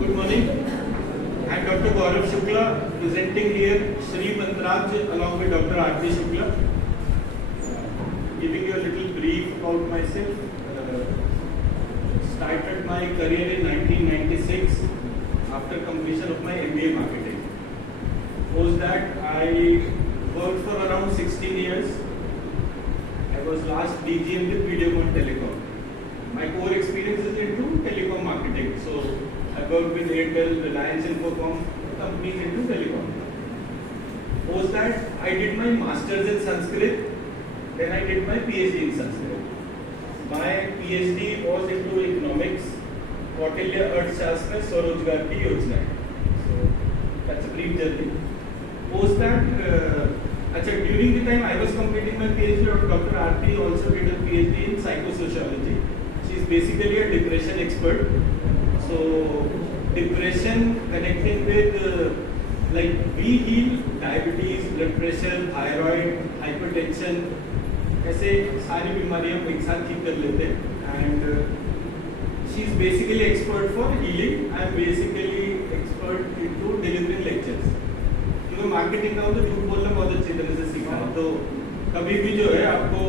Good morning. I am Dr. Gaurav Shukla, presenting here Shri Mantraj along with Dr. Aarti Shukla. Giving you a little brief about myself. Started my career in 1996 after completion of my MBA Marketing. Post that, I worked for around 16 years. I was last DGM with Videocon Telecom. My core experience is into telecom marketing. So I worked with Airtel, Reliance Infocom, companies into telecom. Post that, I did my masters in Sanskrit. Then I did my PhD in Sanskrit. My PhD was into economics, Kautilya Arthashastra, Swarojgar Ki Yojana. So that's a brief journey. Post that, during the time I was completing my PhD, Dr. Aarti also did a PhD in psychosociology. She is basically a depression expert. So depression connecting with like we heal diabetes, blood pressure, thyroid, hypertension, ऐसे सारी बीमारियां एक साथ ठीक कर लेते हैं. And she is basically expert for healing. I am basically expert into delivering lectures. क्योंकि मार्केटिंग का हो तो झूठ बोलना बहुत अच्छी तरह से सीखा है. तो कभी भी जो है आपको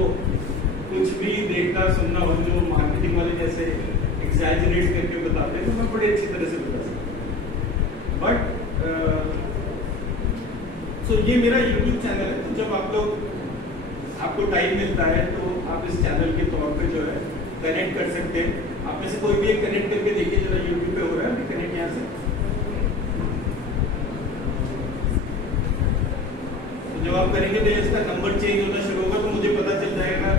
कुछ भी देखना सुनना हो जो मार्केटिंग वाले जैसे एग्जैजरेट करके बताते हैं तो मैं बड़ी अच्छी तरह से बता सकता हूँ. बट सो ये मेरा यूट्यूब चैनल है. तो जब आपको टाइम मिलता है तो आप इस चैनल के तौर पे जो है कनेक्ट कर सकते हैं. आप में से कोई भी एक कनेक्ट करके देखिए जरा यूट्यूब पे हो रहा है कनेक्ट यहाँ से. तो जब आप करेंगे तो इसका नंबर चेंज होना शुरू होगा तो मुझे पता चल जाएगा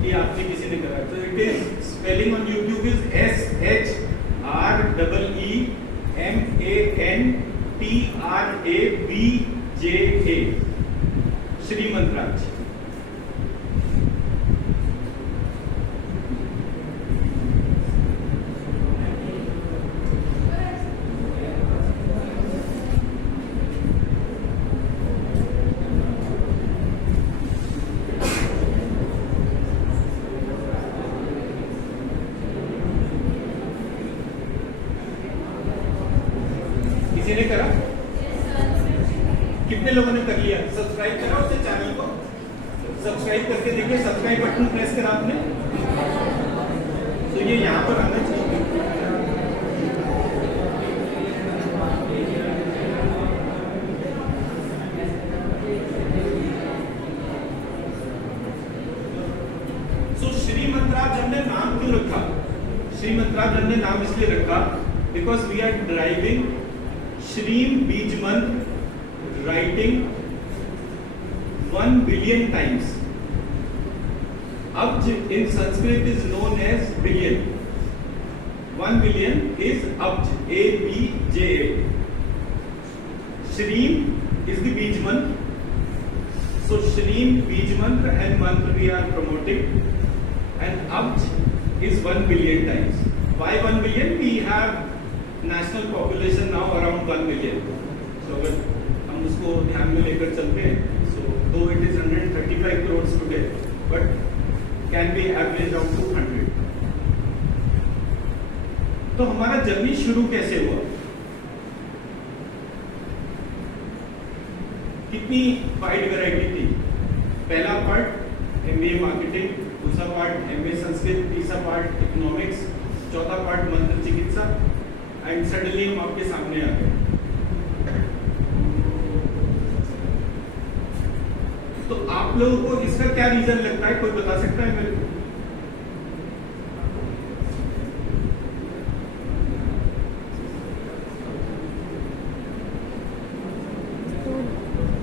कि आपने किसी ने करा. तो it is spelling on YouTube is SHREEMANTRABJA Shree Mantras. किसी ने करा? कितने लोगों ने कर लिया? सब्सक्राइब करा उससे चैनल को सब्सक्राइब करके देखिए. सब्सक्राइब बटन प्रेस करा आपने तो ये यहाँ पर आना चाहिए. सो श्री मंत्राज हमने नाम क्यों रखा? श्री मंत्राज हमने नाम इसलिए रखा because we are driving Shreem बीज मंत्र writing 1 billion times. Abj in Sanskrit is known as billion. 1 billion is Abj, A-B-J-A. Shreem is the beej mantra. So Shreem beej mantra and mantra we are promoting. And Abj is 1 billion times. Why 1 billion? We have national population now around 1 million. So अगर हम उसको ध्यान में लेकर चलते हैं, so though it is 135 crores today, but can be averaged out to 100. तो हमारा जर्नी शुरू कैसे हुआ? कितनी वाइड वैरायटी थी? पहला पार्ट MBA मार्केटिंग, दूसरा पार्ट MA संस्कृत, तीसरा पार्ट इकोनॉमिक्स, चौथा पार्ट मंत्र चिकित्सा. एंड सडनली हम आपके सामने आ गए. तो आप लोगों को इसका क्या रीजन लगता है? कोई बता सकता है मेरे को?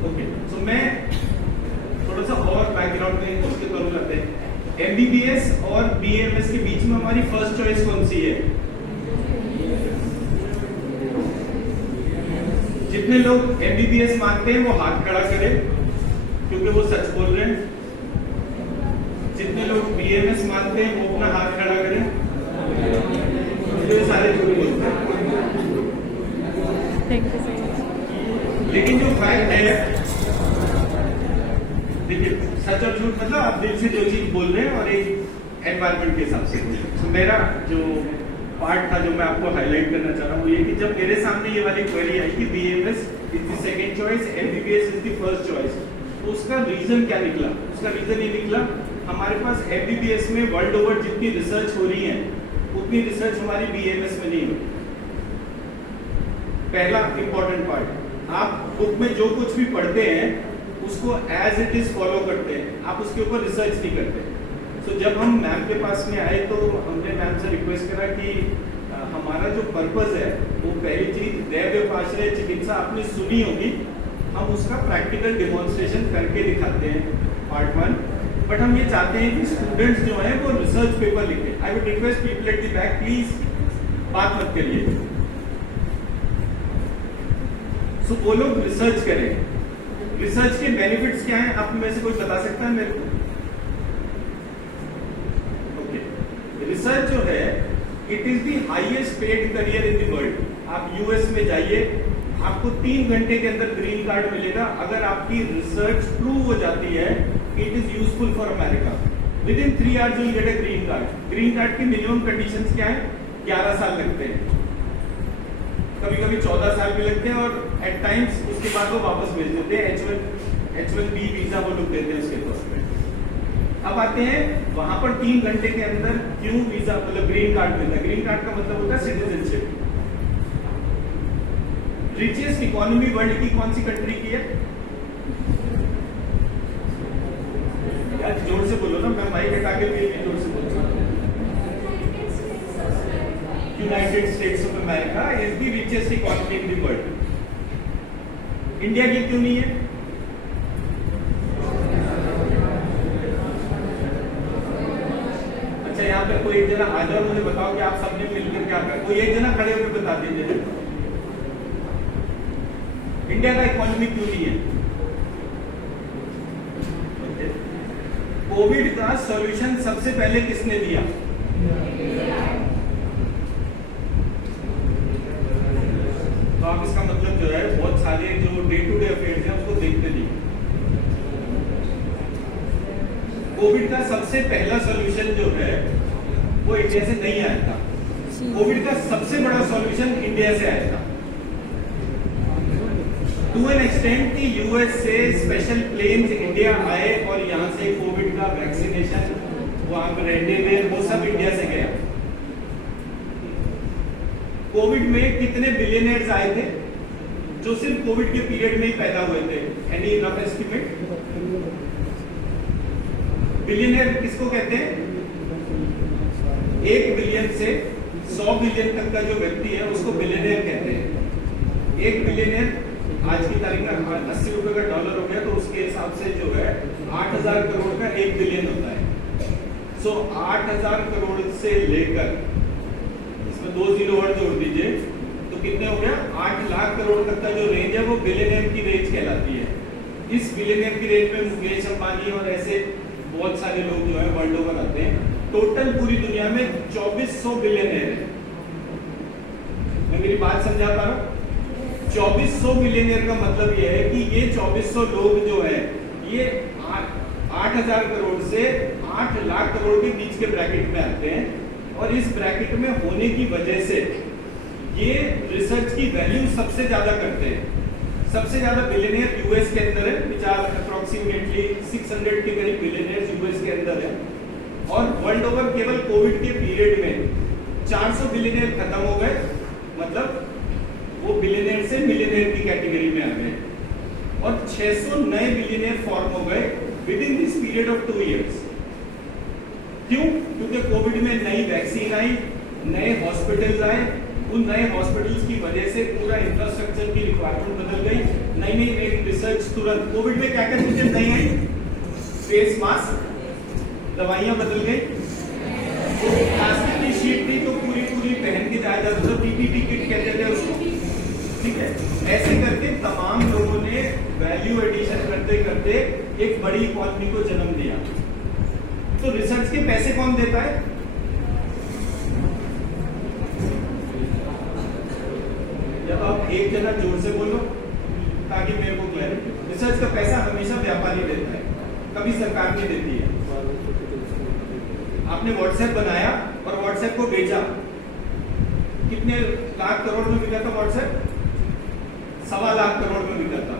ओके, सो मैं थोड़ा सा और बैकग्राउंड में उसके करूँ लाते हैं. MBBS और BAMS के बीच में हमारी फर्स्ट चॉइस कौन सी है? जितने लोग MBBS मानते हैं वो हाथ खड़ा करें क्योंकि वो सच बोल रहे हैं. जितने लोग BAMS मानते हैं वो अपना हाथ खड़ा करें. तो सारे झूठ बोलते हैं. लेकिन जो फैक्ट है, देखिए सच और झूठ मतलब आप दिल से जो चीज बोल रहे हैं और एक एनवायरमेंट के हिसाब से बोल रहे हैं. तो मेरा जो पार्ट था जो मैं आपको हाईलाइट करना चाह रहा हूँ, ये कि जब मेरे सामने ये वाली क्वेरी आई कि BMS is the second choice, MBBS is the first choice, तो उसका रीजन क्या निकला? उसका रीजन ये निकला, हमारे पास एमबीबीएस में वर्ल्ड ओवर जितनी रिसर्च हो रही है उतनी रिसर्च हमारी बीएमएस में नहीं होती। पहला इंपॉर्टेंट पार्ट, आप बुक में जो कुछ भी पढ़ते हैं उसको एज इट इज फॉलो करते हैं, आप उसके ऊपर रिसर्च नहीं करते। तो जब हम मैम के पास में आए तो हमने मैम से रिक्वेस्ट करा कि हमारा जो पर्पस है वो पहली चीज दैवव्यपाश्रय चिकित्सा आपने सुनी होगी, हम उसका प्रैक्टिकल डेमोन्स्ट्रेशन करके दिखाते हैं, पार्ट 1। बट हम ये चाहते हैं कि स्टूडेंट्स जो हैं वो रिसर्च पेपर लिखें। आई would request people at the back, please बात मत करिए। सो वो लोग रिसर्च करें। रिसर्च के बेनिफिट्स क्या हैं, आप में से कोई बता सकता है मेरे को? रिसर्च जो है it is the highest paid career in the world. आप यूएस में जाइए, आपको 3 घंटे के अंदर ग्रीन कार्ड मिलेगा अगर आपकी रिसर्च प्रूव हो जाती है it is useful for America. With in 3 hours you will get a green card. Green card की मिनिमम कंडीशंस क्या है? 11 साल लगते हैं, कभी कभी 14 साल भी लगते हैं, और एट टाइम्स उसके बाद वो वापस भेज देते हैं। H1B वीजा वो लोग देते हैं उसके तौर पे। अब आते हैं वहां पर 3 घंटे के अंदर क्यों वीजा मतलब ग्रीन कार्ड मिलता है? ग्रीन कार्ड का मतलब होता है सिटीजनशिप। रिचेस्ट इकोनॉमी वर्ल्ड की कौन सी कंट्री की है? यार जोर से बोलो ना, मैं माइक हटा के भी जोर से बोल रहा हूँ। United states of America is the richest economy in the world. India की क्यों नहीं है? अच्छा, यहाँ पे कोई एक जना आ जाओ, मुझे बताओ कि आप सबने मिलकर क्या कर, कोई एक जना खड़े होकर बता दीजिए इंडिया का इकोनॉमी क्यों नहीं है? कोविड का सॉल्यूशन सबसे पहले किसने दिया? तो आप इसका मतलब जो है बहुत सारे जो डे टू डे अफेयर्स हैं उसको देखते नहीं। कोविड का सबसे पहला सॉल्यूशन जो है वो इंडिया से नहीं आया था। कोविड का सबसे बड़ा सॉल्यूशन इंडिया से आया था। टू एन एक्सटेंट की यूएस से स्पेशल प्लेन्स इंडिया आए और यहां से कोविड का वैक्सीनेशन, वहां पर रेमडेसिविर वो सब इंडिया से गया। कोविड में कितने बिलियनर्स आए थे जो सिर्फ कोविड के पीरियड में ही पैदा हुए थे? Any rough estimate? बिलियनर किसको कहते हैं? 1 बिलियन से 100 बिलियन तक का जो व्यक्ति है उसको बिलियनर कहते हैं। 1 बिलियनर आज की तारीख में 80 रुपए का डॉलर हो गया, तो उसके हिसाब से जो है 8000 करोड़ का 1 बिलियन होता है। सो 8000 करोड़ से लेकर इसमें 2 जीरो और जोड़ दीजिए तो कितने हो गया? 8 लाख करोड़ तक का जो रेंज है वो बिलियनर की रेंज कहलाती है। इस बिलियनर की रेंज में मुकेश अंबानी और ऐसे बहुत सारे लोग जो है वर्ल्ड ओवर आते हैं। टोटल पूरी दुनिया में 2400 बिलियनर है। मैं मेरी बात समझा पा रहा हूं? 2400 बिलियनर का मतलब यह है कि ये 2400 लोग जो है ये 8000 करोड़ से 8 लाख करोड़ के बीच के ब्रैकेट में आते हैं, और इस ब्रैकेट में होने की वजह से ये रिसर्च की वैल्यू सबसे ज्यादा करते हैं। सबसे ज्यादा बिलियनियर यूएस के अंदर है, विच आर अप्रोक्सीमेटली 600 के करीब बिलियनियर्स यूएस के अंदर है, और वर्ल्ड ओवर केवल कोविड के पीरियड में 400 बिलियनियर खत्म हो गए, मतलब वो बिलियनियर से मिलियनियर की कैटेगरी में आ गए, और 600 नए बिलियनियर फॉर्म हो गए with in this period of 2 years. क्यों? क्योंकि कोविड में नई वैक्सीन आई, नए हॉस्पिटल्स आए, उन नए हॉस्पिटल्स की वजह से पूरा इंफ्रास्ट्रक्चर की रिक्वायरमेंट बदल गई, नई रिसर्च तुरंत। कोविड में क्या क्या चीजें नई आई? फेस मास्क, दवाइयां बदल गई, प्लास्टिक की शीट थी तो पूरी पहन के जाया जाता था, पीपीई किट कहते थे उसको, ठीक है। ऐसे करके तमाम लोगों ने वैल्यू एडिशन करते करते एक बड़ी इकोनॉमी को जन्म दिया। तो रिसर्च के पैसे कौन देता है? जब आप एक जना जोर से बोलो ताकि मेरे को क्लैरिटी। रिसर्च का पैसा हमेशा व्यापारी देता है, कभी सरकार नहीं देती है। आपने व्हाट्सएप बनाया और व्हाट्सएप को बेचा, कितने लाख करोड़ में बिका था व्हाट्सएप? 1.25 लाख करोड़ में बिका था।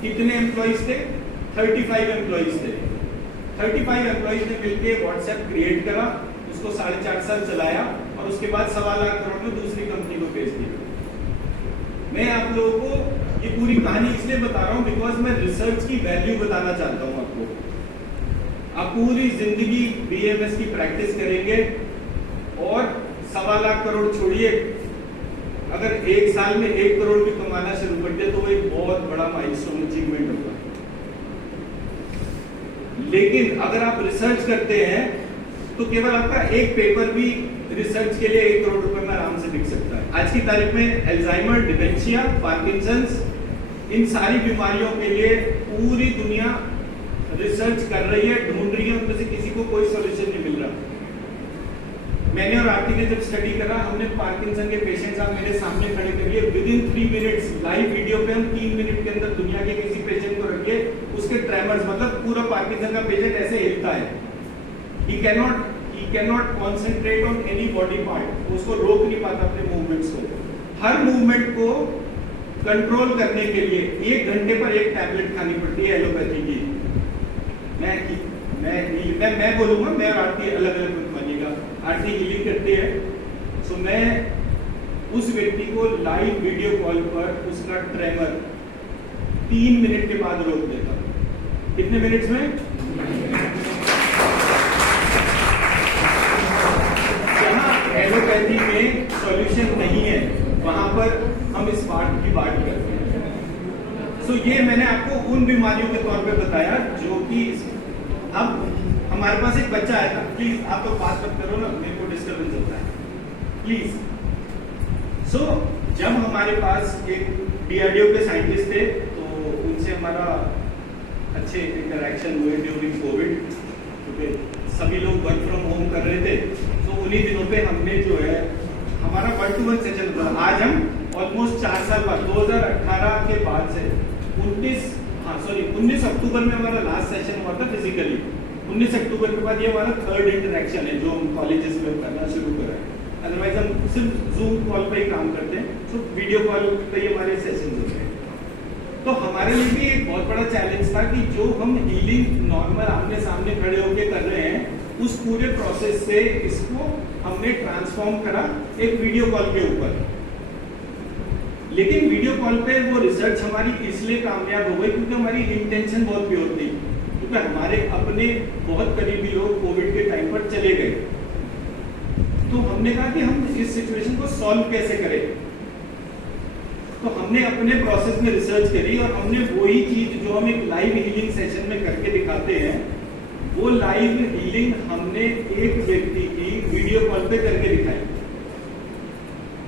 कितने एम्प्लॉइज थे? 35 एम्प्लॉइज थे। 35 एम्प्लॉइज ने मिलकर व्हाट्सएप क्रिएट करा, उसको 4.5 साल चलाया और उसके बाद 1.25 लाख करोड़ में दूसरी कंपनी को बेच दिया। मैं आप लोगों को ये पूरी कहानी इसलिए बता रहा हूं बिकॉज मैं रिसर्च की वैल्यू बताना चाहता हूं आपको। आप पूरी जिंदगी बीएमएस की प्रैक्टिस करेंगे और 1.25 लाख करोड़ छोड़िए, अगर एक साल में 1 करोड़ भी कमाना शुरू कर दिया तो वो एक बहुत बड़ा माइलस्टोन अचीवमेंट होगा। लेकिन अगर आप रिसर्च करते हैं तो केवल आपका एक पेपर भी रिसर्च के लिए 1 करोड़ रुपए में आराम से बिक सकता है। आज की तारीख में अल्जाइमर, डिमेंशिया, पार्किंसंस, इन सारी बीमारियों के लिए पूरी दुनिया रिसर्च कर रही है, ढूंढ रही है, उनमें से किसी को कोई सॉल्यूशन नहीं मिल रहा। मैंने और आरती ने जब स्टडी करा, हमने पार्किंसन के पेशेंट्स आप मेरे सामने खड़े करिए, with in 3 minutes live video पे हम 3 मिनट के अंदर दुनिया के किसी पेशेंट को रखिए, उसके ट्रेमर्स मतलब पूरा पार्किंसन का पेशेंट ऐसे हिलता है, he cannot concentrate on any body part, उसको रोक नहीं पाता अपने मूवमेंट्स को। हर मूवमेंट को कंट्रोल करने के लिए 1 घंटे पर 1 टैबलेट खानी पड़ती है एलोपैथी की। मैं बोलूंगा, मैं और आरती अलग अलग मत मानिएगा। आरती हीलिंग करती है, सो मैं उस व्यक्ति को लाइव वीडियो कॉल पर उसका ट्रेमर 3 मिनट के बाद रोक देता। कितने मिनट्स में? जहां एलोपैथी में सॉल्यूशन नहीं है वहां पर हम इस बात की बात करते हैं। सो ये मैंने आपको उन बीमारियों के तौर पे बताया जो कि अब हमारे पास एक बच्चा आया था। प्लीज आप तो बात मत करो ना, मेरे को डिस्टर्बेंस होता है प्लीज। सो जब हमारे पास एक डीआरडीओ के साइंटिस्ट थे तो उनसे हमारा अच्छे इंटरेक्शन हुए ड्यूरिंग कोविड, क्योंकि सभी लोग वर्क फ्रॉम होम कर रहे थे। तो उन्हीं दिनों पे हमने जो है हमारा 1-to-1 सेशन था। आज हम ऑलमोस्ट 4 साल बाद 2018 के बाद से 19 अक्टूबर में हमारा लास्ट सेशन हुआ था फिजिकली। 19 अक्टूबर के बाद ये हमारा 3rd इंटरेक्शन है जो हम कॉलेजेस में करना शुरू करा है। अदरवाइज हम सिर्फ जूम कॉल पे ही काम करते हैं, तो वीडियो कॉल पे ही हमारे सेशन होते हैं। तो हमारे लिए भी एक बहुत बड़ा चैलेंज था कि जो हम हीलिंग नॉर्मल आमने सामने खड़े होकर कर रहे हैं, उस पूरे प्रोसेस से इसको हमने ट्रांसफॉर्म करा एक वीडियो कॉल के ऊपर। लेकिन वीडियो कॉल पे वो रिसर्च हमारी इसलिए कामयाब हो गई क्योंकि हमारी इंटेंशन बहुत प्योर थी, क्योंकि हमारे अपने बहुत करीबी लोग कोविड के टाइम पर चले गए। तो हमने कहा कि हम इस सिचुएशन को सॉल्व कैसे करें। तो हमने अपने प्रोसेस में रिसर्च करी और हमने वही चीज जो हम एक लाइव हीलिंग सेशन में करके दिखाते हैं, वो लाइव हीलिंग हमने एक व्यक्ति की वीडियो कॉल पे करके दिखाई।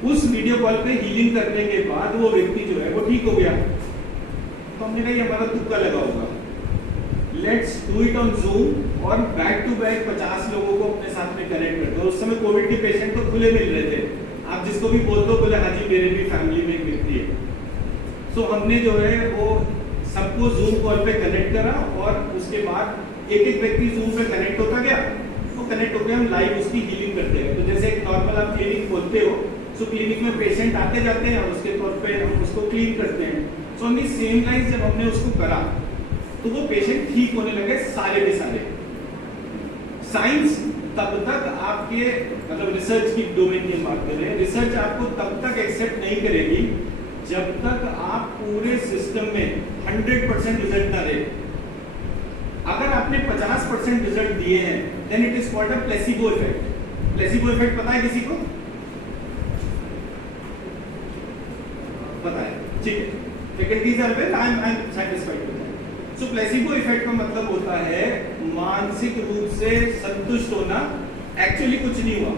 उस वीडियो कॉल पे हीलिंग करने के बाद वो व्यक्ति जो है वो ठीक हो गया। तो हमने कहा ये हमारा तुक्का लगा होगा, let's do it on zoom और बैक टू बैक 50 लोगों को अपने साथ में कनेक्ट करते। उस समय कोविड के पेशेंट तो खुले मिल रहे थे, आप जिसको भी बोल दो बोले हाँ जी मेरे भी फैमिली में एक व्यक्ति है। सो हमने जो है वो सबको जूम कॉल पे कनेक्ट करा और उसके बाद एक एक व्यक्ति जूम पे कनेक्ट होता गया, वो कनेक्ट होकर हम लाइव उसकी हीलिंग करते हैं। तो जैसे एक नॉर्मल आप क्लिनिक खोलते हो, सो क्लिनिक में पेशेंट आते जाते हैं और उसके तौर पे हम उसको क्लीन करते हैं। So on the same line जब हमने उसको करा तो वो पेशेंट ठीक होने लगे सारे के सारे। साइंस तब तक आपके मतलब रिसर्च की डोमेन की बात कर रहे हैं, रिसर्च आपको तब तक एक्सेप्ट नहीं करेगी जब तक आप पूरे सिस्टम में 100% रिजल्ट ना रहे। अगर आपने 50% रिजल्ट दिए हैं then it is called a placebo effect. Placebo effect पता है किसी को? पता है, ठीक है। Faculties are well, I am satisfied with that. So placebo effect का मतलब होता है मानसिक रूप से संतुष्ट होना। एक्चुअली कुछ नहीं हुआ,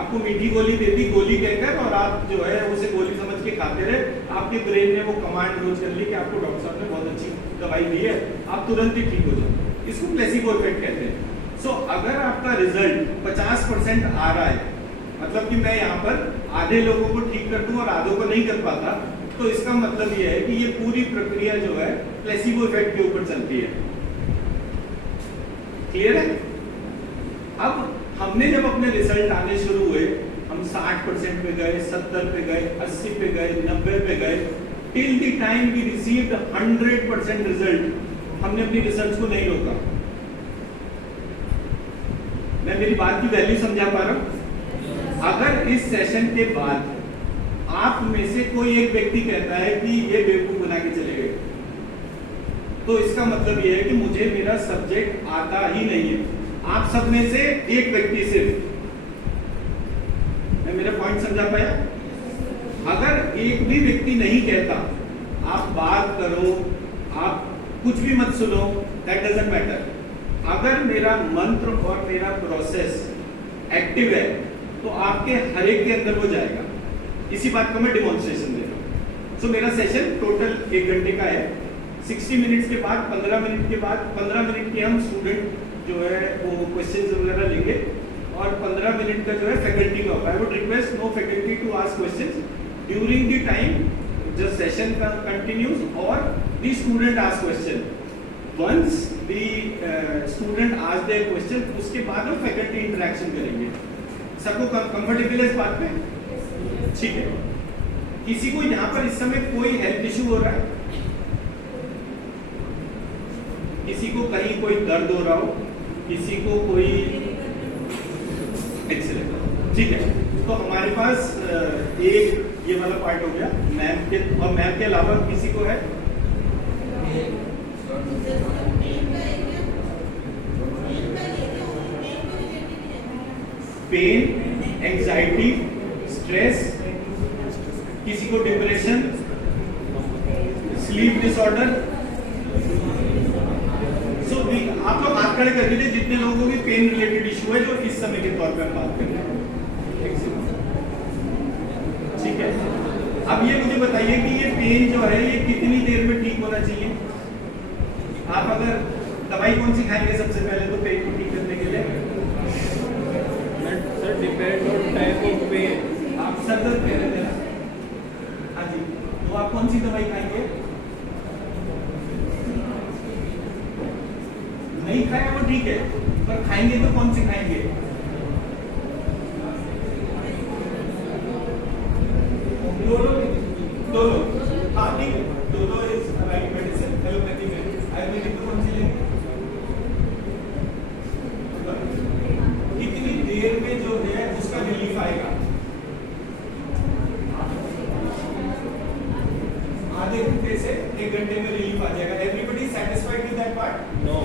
आपको मीठी गोली दे दी गोली कहकर और आप जो है उसे गोली समझ के खाते रहे, आपके ब्रेन ने वो कमांड रोज कर ली कि आपको डॉक्टर साहब ने बहुत अच्छी दवाई दी है, आप तुरंत ही ठीक हो जाओ। इसको प्लेसिबो इफेक्ट कहते हैं। सो अगर आपका रिजल्ट 50% आ रहा है, मतलब कि मैं यहाँ पर आधे लोगों को ठीक कर दूं और आधों को नहीं कर पाता, तो इसका मतलब यह है कि ये पूरी प्रक्रिया जो है प्लेसिबो इफेक्ट के ऊपर चलती है। क्लियर है? अब हमने जब अपने रिजल्ट आने शुरू हुए, हम 60% पे गए, 70 पे गए, 80 पे गए, 90 पे गए, till the time we received 100% result. हमने अपनी रिसर्च को नहीं रोका। मैं मेरी बात की वैल्यू समझा पा रहा हूं? अगर इस सेशन के बाद आप में से कोई एक व्यक्ति कहता है कि ये बेवकूफ बना के चले गए, तो इसका मतलब ये है कि मुझे मेरा सब्जेक्ट आता ही नहीं है। आप सब में से एक व्यक्ति सिर्फ, मैं मेरा पॉइंट समझा पाया? अगर एक भी व्यक्ति नहीं कहता, आप बात करो, आप कुछ भी मत सुनो, दैट डजंट मैटर। अगर मेरा मंत्र और मेरा प्रोसेस एक्टिव है तो आपके हर एक के अंदर वो जाएगा। इसी बात का मैं डिमॉन्स्ट्रेशन दे रहा हूं। सो मेरा सेशन टोटल 1 घंटे का है। 60 मिनट्स के बाद 15 मिनट के बाद 15 मिनट के हम स्टूडेंट जो है वो क्वेश्चंस वगैरह लेंगे और 15 मिनट का जो है फैकल्टी का होगा। I would request no faculty to ask questions during the time the session continues और the student ask question. Once the student ask their question, उसके बाद हम फैकल्टी इंटरेक्शन करेंगे। सबको कंफर्टेबल है इस बात पे? ठीक है। किसी को यहाँ पर इस समय कोई हेल्थ इश्यू हो रहा है? किसी को कहीं कोई दर्द हो रहा हो? किसी को कोई? एक्सीलेंट, ठीक है। तो हमारे पास एक ये वाला पार्ट हो गया मैम के, और मैम के अलावा किसी को है? पेन, एंजाइटी, स्ट्रेस, किसी को डिप्रेशन, स्लीप डिसऑर्डर। सो आप लोग हाथ खड़े कर दीजिए जितने लोगों को भी पेन रिलेटेड इशू है जो इस समय के तौर पे हम बात कर रहे हैं। ठीक है। अब ये मुझे बताइए कि ये पेन जो है ये कितनी देर में ठीक होना चाहिए? आप अगर दवाई कौन सी खाएंगे सबसे पहले तो पेन को ठीक करने के लिए? Sir depend on type of pain. आप सर दर्द कह रहे थे ना? हाँ जी, तो आप कौन सी दवाई खाएंगे? नहीं खाया वो ठीक है, पर खाएंगे तो कौन सी खाएंगे? दोनों। हाँ ठीक है, दोनों इज राइट मेडिसिन। एलोपैथी में आयुर्वेदिक तो कौन सी लेंगे? कितनी देर में जो है उसका रिलीफ आएगा? आधे घंटे से 1 घंटे में रिलीफ आ जाएगा। Everybody satisfied with that part? No.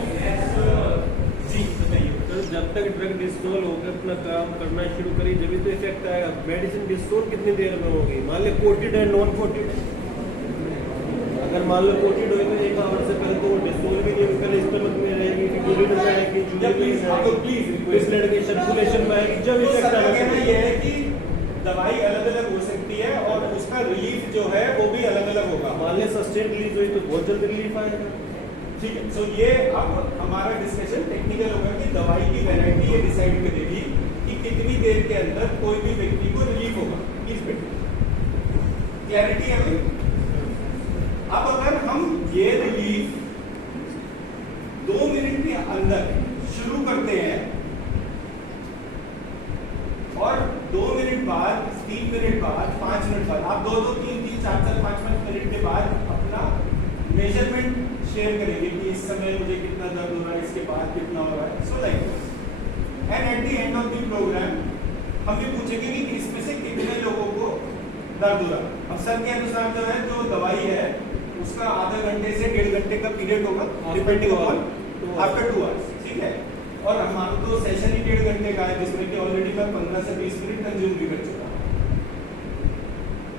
जी बताइए। तो जब तक ड्रग डिस्टोल होकर अपना काम करना शुरू करी जब तो इफेक्ट आएगा। मेडिसिन डिस्टोल कितनी देर में होगी? मान लो कोटेड है, नॉन कोटेड है। अगर मान लो कोटेड हो तो 1 आवर से पहले तो डिस्टोल भी नहीं होकर स्टमक में रहेगी, यूरिन में आएगी, प्लीज लड़के सर्कुलेशन में आएगी। जब इफेक्ट आएगा ये है कि दवाई अलग अलग हो सकती है और उसका रिलीफ जो है वो भी अलग अलग होगा। मान ली सस्टेन रिलीज हुई तो बहुत जल्दी रिलीफ आएगा। ठीक है। सो ये अब हमारा डिस्कशन टेक्निकल होगा कि दवाई की वैरायटी ये डिसाइड करेगी कि कितनी देर के अंदर कोई भी व्यक्ति को रिलीफ होगा। इस पे क्लैरिटी है भाई? अब अगर हम ये रिलीफ 2 मिनट के अंदर शुरू करते हैं और 2 मिनट बाद, 3 मिनट बाद, 5 मिनट बाद, आप 2, 3, 4, 5 मिनट के बाद अपना मेजरमेंट शेयर करेंगे कि इस समय मुझे कितना दर्द हो रहा है, इसके बाद कितना हो रहा है। So like and at the end of the programme हम ये पूछेंगे कि इसमें से कितने लोगों को दर्द हो रहा है। अब सर के अनुसार जो है जो दवाई है उसका आधा घंटे से 1.5 घंटे का पीरियड होगा डिपेंडिंग अपॉन आफ्टर 2 आवर्स। ठीक है। और हमारा तो सेशन ही 1.5 घंटे का है जिसमें कि ऑलरेडी मैं 15 से 20 मिनट कंज्यूम भी कर चुका हूँ।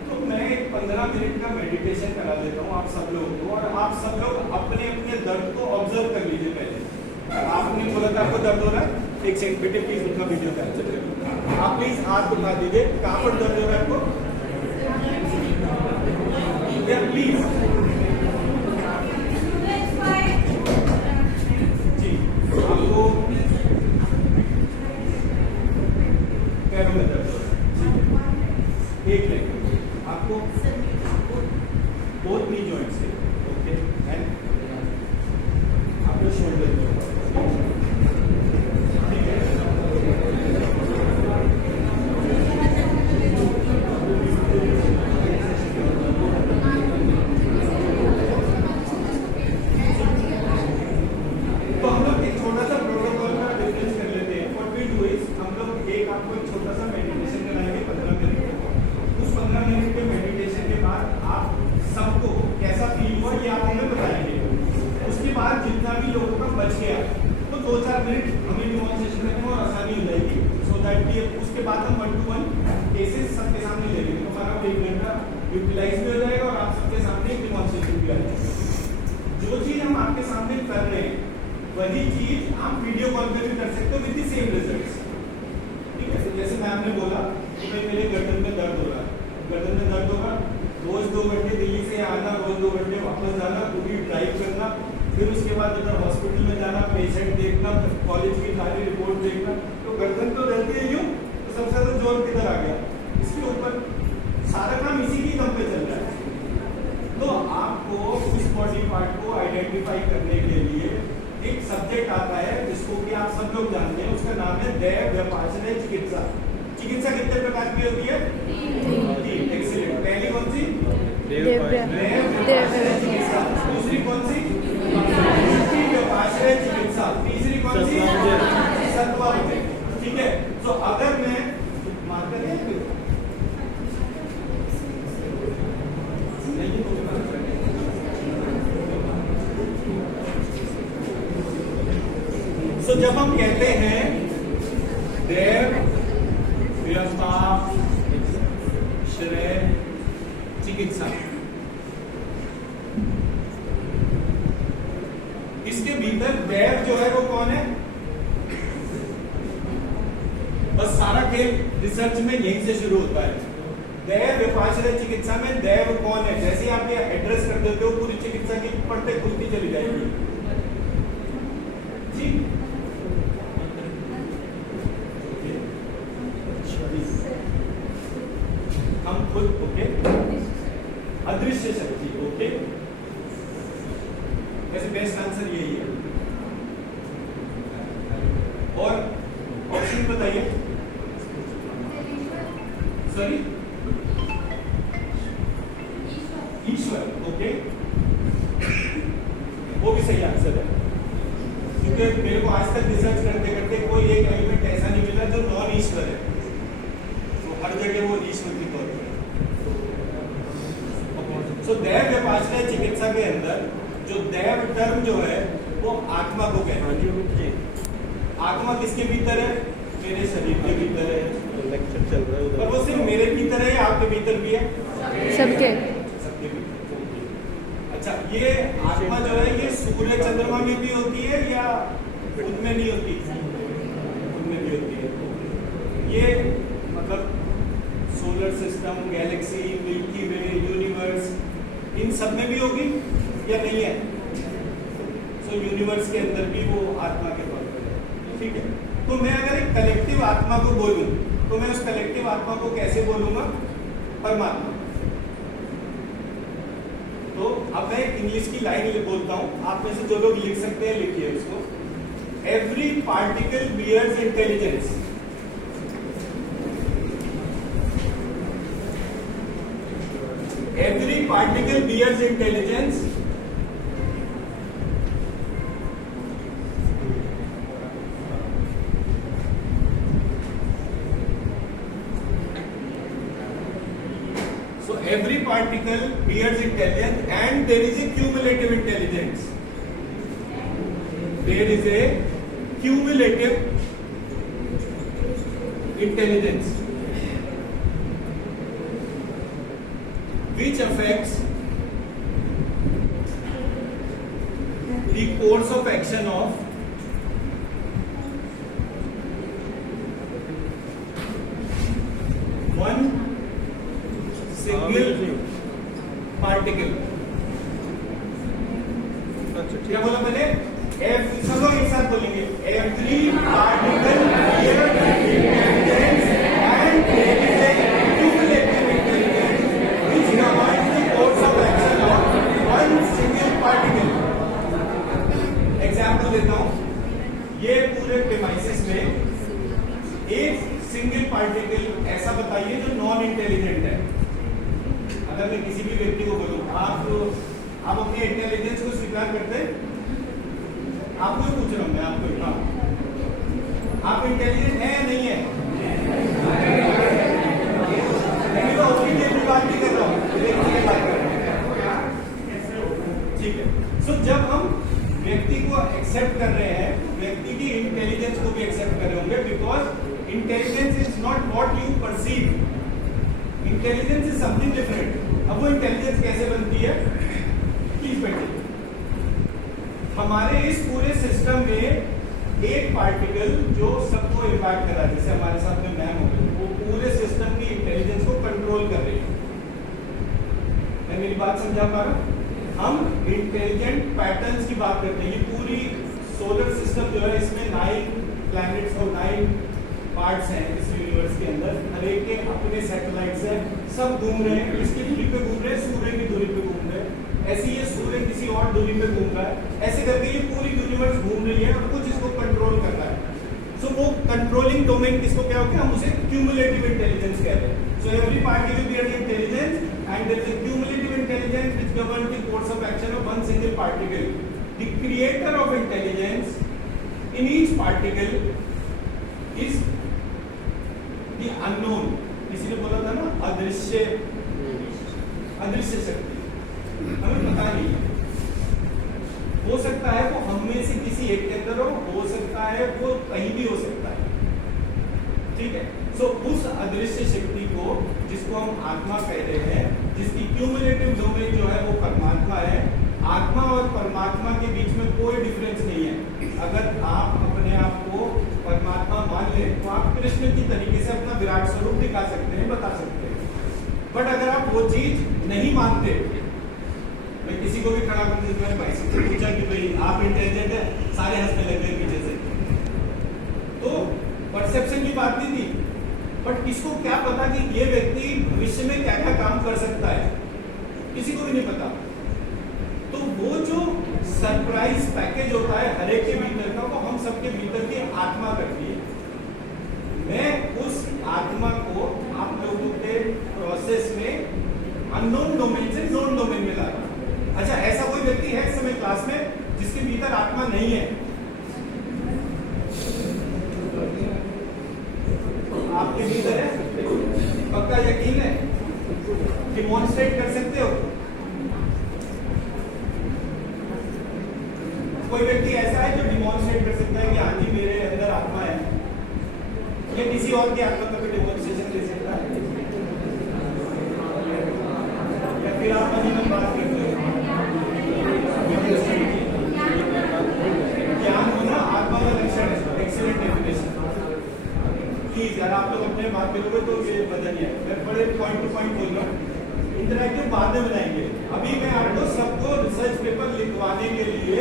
तो मैं 15 मिनट का मेडिटेशन करा देता हूँ आप सब लोगों को, और आप सब लोग अपने अपने दर्द को ऑब्जर्व कर लीजिए। पहले आपने बोला था आपको दर्द हो रहा है, 1 सेकंड बेटे प्लीज उनका वीडियो कैप्चर करें। आप प्लीज हाथ उठा दीजिए, कहाँ पर दर्द हो रहा है आपको? प्लीज जी, आपको पैरों में दर्द हो रहा है, एक लेग आपको बोथ नी जॉइंट्स से, ओके, एंड आपको शोल्डर ठीक है। हम लोग आपको एक छोटा सा मेडिटेशन कराएंगे 15 मिनट। उस 15 मिनट के मेडिटेशन के बाद आप सबको कैसा फील हुआ ये आप हमें बताएंगे। उसके बाद जितना भी लोगों का बच गया तो 2-4 मिनट हमें डिमॉन्स्ट्रेशन करने में और आसानी हो जाएगी, सो दैट कि उसके बाद हम 1 to 1 केसेस सबके सामने ले लेंगे, तो हमारा 1 घंटा यूटिलाइज भी हो जाएगा और आप सबके सामने एक डिमॉन्स्ट्रेशन भी आ जाएगा। जो चीज हम आपके सामने कर रहे हैं वही चीज आप वीडियो कॉल पे भी कर सकते हो विद द सेम रिजल्ट्स। ठीक है, जैसे मैम ने बोला कि भाई मेरे गर्दन में दर्द हो रहा है, गर्दन में दर्द होगा, रोज 2 घंटे दिल्ली से आना, रोज 2 घंटे वापस जाना, पूरी ड्राइव करना, फिर उसके बाद उधर हॉस्पिटल में जाना, पेशेंट देखना, कॉलेज की सारी रिपोर्ट देखना, तो गर्दन तो रहती है यूं, तो सबसे ज्यादा जोर किधर आ गया, इसके ऊपर सारा काम इसी की दम पे चल रहा है। तो आपको उस बॉडी पार्ट को आइडेंटिफाई करने के लिए एक सब्जेक्ट आता है जिसको कि आप सब लोग जानते हैं, उसका नाम है दैव व्यपाश्रय चिकित्सा। चिकित्सा कितने प्रकार की होती है? 3। एक्सीलेंट। पहली कौन सी? दैव चिकित्सा। दूसरी कौन सी? व्यपाश्रय चिकित्सा। तीसरी कौन सी? सत्वावधि। ठीक है, तो अगर मैं मार्कर है तो जब हम कहते हैं दैव व्यपाश्रय चिकित्सा, इसके भीतर दैव जो है वो कौन है? बस सारा खेल रिसर्च में यहीं से शुरू होता है। दैव व्यपाश्रय चिकित्सा में दैव कौन है, जैसे आप ये एड्रेस कर देते हो पूरी चिकित्सा की पढ़ते खुलती चली जाएगी। ठीक, हम खुद ओके, अदृश्य शक्ति ओके, वैसे बेस्ट आंसर यही है। और ऑप्शन बताइए। सॉरी, ईश्वर ओके, वो भी सही आंसर है, क्योंकि मेरे को आज तक रिसर्च करते करते कोई एक एलिमेंट ऐसा नहीं मिला जो नॉन ईश्वर है, तो हर जगह वो ईश्वर की तौर पर। तो दैव व्यपाश्रय चिकित्सा के अंदर जो दैव टर्म जो है वो आत्मा को कहते हैं। आत्मा किसके भीतर है? मेरे शरीर के भीतर है। लेक्चर चल रहा है पर वो सिर्फ मेरे भीतर है या आपके भीतर भी है? सबके भीतर। अच्छा, ये आत्मा जो है ये सूर्य चंद्रमा में भी होती है या उनमें नहीं होती? उनमें भी होती है। ये मतलब सोलर सिस्टम, गैलेक्सी, मिल्की वे, यूनिवर्स, इन सब में भी होगी या नहीं है? सो यूनिवर्स के अंदर भी वो आत्मा के तौर पर है। ठीक है, तो मैं अगर एक कलेक्टिव आत्मा को बोलूं तो मैं उस कलेक्टिव आत्मा को कैसे बोलूंगा? परमात्मा। तो अब मैं एक इंग्लिश की लाइन बोलता हूं, आप में से जो लोग लिख सकते हैं लिखिए उसको। Every particle bears intelligence. Every particle bears intelligence. So every particle bears intelligence and there is a cumulative intelligence. There is a cumulative intelligence which affects the course of action of one single particle. क्या बोला मैंने? सब लोग एक साथ बोलेंगे, every particle bears intelligence and there is a cumulative intelligence which governs the course of action of one single particle. Example देता हूं, ये पूरे प्रीमाइसेस में एक सिंगल पार्टिकल ऐसा बताइए जो नॉन इंटेलिजेंट है। अगर मैं किसी भी व्यक्ति को बोलूं आप अपनी इंटेलिजेंस को स्वीकार करते हैं? आपको ही पूछ रहा हूं मैं, आपको। आप इंटेलिजेंट है या नहीं है? Intelligence is something different. अब वो इंटेलिजेंस कैसे बनती है, प्लीज बैठिए। हमारे इस पूरे सिस्टम में एक पार्टिकल जो सबको इम्पैक्ट कर रहा है, जैसे हमारे साथ में मैम हो गए, वो पूरे सिस्टम की इंटेलिजेंस को कंट्रोल कर रही है। मैं मेरी बात समझा पा रहा हूं? हम इंटेलिजेंट पैटर्न्स की बात करते हैं। ये पूरी सोलर सिस्टम जो है, इसमें 9 प्लैनेट्स और 9 पार्ट्स हैं इस यूनिवर्स के अंदर। हर एक के अपने सैटेलाइट्स हैं, सब घूम रहे हैं, किसकी दूरी पे घूम रहे हैं, सूर्य की दूरी पे घूम रहे हैं। ऐसे ये सूर्य किसी और दूरी पे घूम रहा है, ऐसे करके ये पूरी यूनिवर्स घूम रही है और कुछ इसको कंट्रोल कर रहा है। सो वो कंट्रोलिंग डोमेन किसको क्या होगा, हम उसे क्यूमुलेटिव इंटेलिजेंस कहते हैं। So every particle will be an intelligence and there is a cumulative intelligence which governs the course of action of one single particle. The creator of intelligence in each particle is the unknown. किसी ने बोला था ना अदृश्य शक्ति, हमें पता नहीं है। हो सकता है वो हम में से किसी एक के अंदर हो सकता है वो कहीं भी हो सकता है, ठीक है। सो उस अदृश्य शक्ति को, जिसको हम आत्मा कहते हैं, जिसकी क्यूमुलेटिव डोमेन जो है वो परमात्मा है। आत्मा और परमात्मा के बीच में कोई डिफरेंस नहीं है। अगर आप अपने आप को परमात्मा मान लें तो आप कृष्ण की तरीके से अपना विराट स्वरूप दिखा सकते हैं, बता सकते हैं। बट अगर आप वो चीज नहीं मानते, मैं किसी को भी खड़ा करके मैंने भाई से पूछा कि भाई आप इंटेलिजेंट है, सारे हंसने लग गए पीछे से। तो परसेप्शन की बात नहीं थी, बट किसको क्या पता कि ये व्यक्ति भविष्य में क्या क्या काम कर सकता है, किसी को भी नहीं पता। तो वो जो सरप्राइज पैकेज होता है हर एक के भीतर का, वो हम सबके भीतर की आत्मा करती है। मैं उस आत्मा को आप लोगों के प्रोसेस में अननोन डोमेन से नोन डोमेन में ला रहा हूं। अच्छा, ऐसा कोई व्यक्ति है इस समय क्लास में जिसके भीतर आत्मा नहीं है? आपके भीतर है, पक्का यकीन है? डिमॉन्स्ट्रेट कर सकते हो? कोई व्यक्ति ऐसा है जो डिमॉन्स्ट्रेट कर सकता है कि हाँ जी मेरे अंदर आत्मा है, या किसी और की आत्मा का भी डिमॉन्स्ट्रेशन दे सकता है? या फिर आप अभी में बात करते हो? ज्ञान होना आत्मा का लक्षण है। Excellent definition. प्लीज यार, आप लोग अपने बात करोगे तो ये बदलिए। मैं बड़े पॉइंट टू पॉइंट बोल रहा हूँ, इंटरैक्टिव बाद में बनाएंगे। अभी मैं आपको सबको रिसर्च पेपर लिखवाने के लिए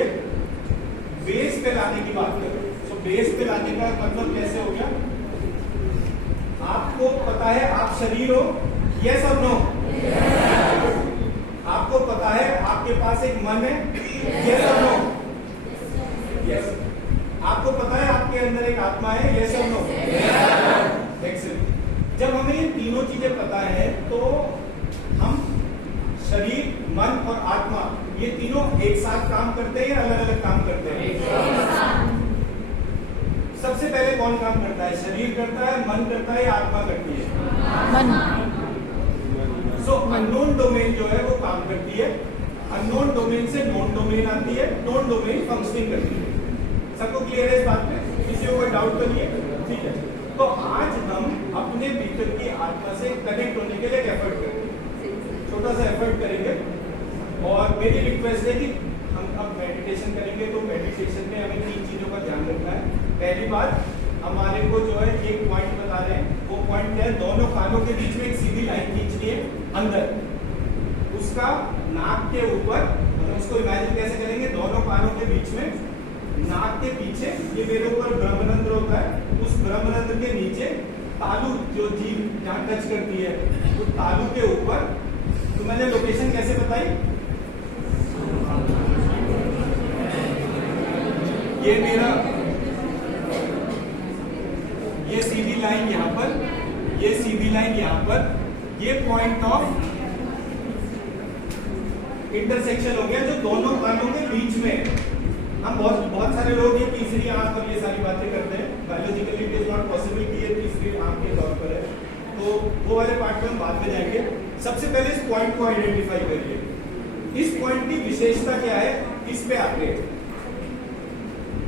बेस पे लाने की बात कर रहा हूँ। सो बेस पे लाने का मतलब कैसे हो गया? आपको पता है आप शरीर हो, यस और नो? आपको पता है आपके पास एक मन है, यस और नो? यस। आपको पता है आपके अंदर एक आत्मा है, यस और नो? एक्सीलेंट। जब हमें ये तीनों चीजें पता है तो हम शरीर, मन और आत्मा, ये तीनों एक साथ काम करते हैं या अलग अलग काम करते हैं? सबसे पहले कौन काम करता है? शरीर करता है, मन करता है या आत्मा करती है? मन। सो अननोन डोमेन जो है वो काम करती है, अननोन डोमेन से नोन डोमेन आती है, नोन डोमेन फंक्शनिंग करती है। सबको क्लियर है इस बात में? किसी को कोई डाउट तो नहीं है? ठीक है। तो आज हम अपने भीतर की आत्मा से कनेक्ट होने के लिए एफर्ट करेंगे, छोटा सा एफर्ट करेंगे। और मेरी रिक्वेस्ट है कि हम अब मेडिटेशन करेंगे, तो मेडिटेशन में हमें 3 चीजों का ध्यान रखना है। पहली बात, हमारे को जो है एक पॉइंट बता रहे हैं, वो पॉइंट क्या है? दोनों कानों के बीच में एक सीधी लाइन खींचनी है अंदर, उसका नाक के ऊपर, मतलब उसको इमेजिन कैसे करेंगे? दोनों कानों के बीच में नाक के पीछे, ये मेरे ऊपर ब्रह्मरंध्र होता है, उस ब्रह्मरंध्र के नीचे तालु, जो जीभ जहाँ टच करती है, वो तालु के ऊपर। तो मैंने लोकेशन कैसे बताई? ये मेरा, ये सीधी लाइन यहाँ पर, ये सीधी लाइन यहाँ पर, ये पॉइंट ऑफ इंटरसेक्शन हो गया जो दोनों कानों के बीच में। हम बहुत सारे लोग ये तीसरी आंख और ये सारी बातें करते हैं, biologically it is not possible कि ये तीसरी आंख के तौर पर है, तो वो वाले पार्ट में हम बाद में जाएंगे। सबसे पहले इस पॉइंट को आइडेंटिफाई करिए। इस पॉइंट की विशेषता क्या है, इस पे आके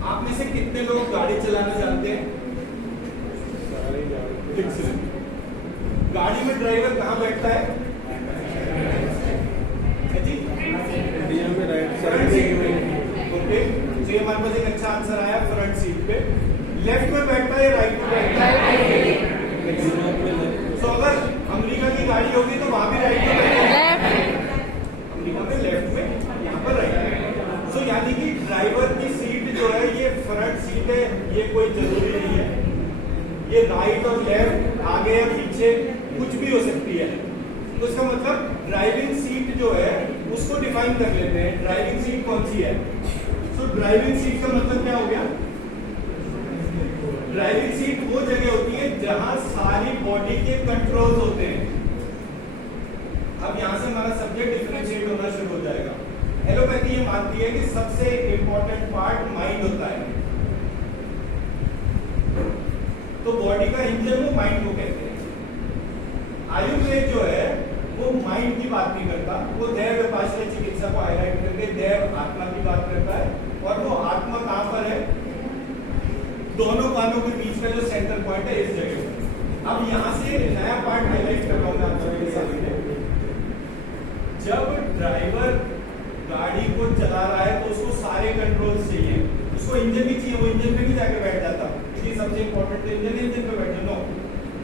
आप में से कितने लोग गाड़ी चलाना जानते हैं? गाड़ी में ड्राइवर कहाँ बैठता है जी? इंडिया में राइट फ्रंट साइड सीट में पे। ओके, तो ये हमारे पास एक अच्छा आंसर आया, फ्रंट सीट पे। लेफ्ट में बैठता है, राइट में बैठता है? तो अगर अमेरिका की गाड़ी होगी तो वहां भी राइट में बैठेगा, अमेरिका में लेफ्ट में, यहाँ पर राइट। सो यानी कि ड्राइवर की सीट जो है ये फ्रंट सीट है, ये कोई जरूरी नहीं है। ये राइट और लेफ्ट, आगे या पीछे कुछ भी हो सकती है। तो इसका मतलब ड्राइविंग सीट जो है उसको डिफाइन कर लेते हैं, ड्राइविंग सीट कौन सी है। तो ड्राइविंग सीट का मतलब क्या हो गया? ड्राइविंग सीट वो जगह होती है जहां सारी बॉडी के कंट्रोल होते हैं। अब यहां से हमारा सब्जेक्ट डिफरेंशिएट होना शुरू हो जाएगा। एलोपैथी ये मानती है कि सबसे इंपॉर्टेंट पार्ट माइंड होता है। तो बॉडी का इंजन वो माइंड को कहते हैं। आयुर्वेद जो है वो माइंड की बात नहीं करता, वो दैव व्यापाश्रय चिकित्सा को हाईलाइट करके दैव आत्मा की बात करता है। और वो आत्मा कहां पर है? दोनों कानों के बीच का जो सेंटर पॉइंट है इस जगह। अब यहां से नया पार्ट हाईलाइट कर रहा हूं मैं आप सभी के सामने। जब ड्राइवर गाड़ी को चला रहा है तो उसको सारे कंट्रोल चाहिए, उसको इंजन भी चाहिए, वो इंजन पे भी जाके बैठ जाता। इसलिए सबसे इंपॉर्टेंट इंजन पे बैठ जाना।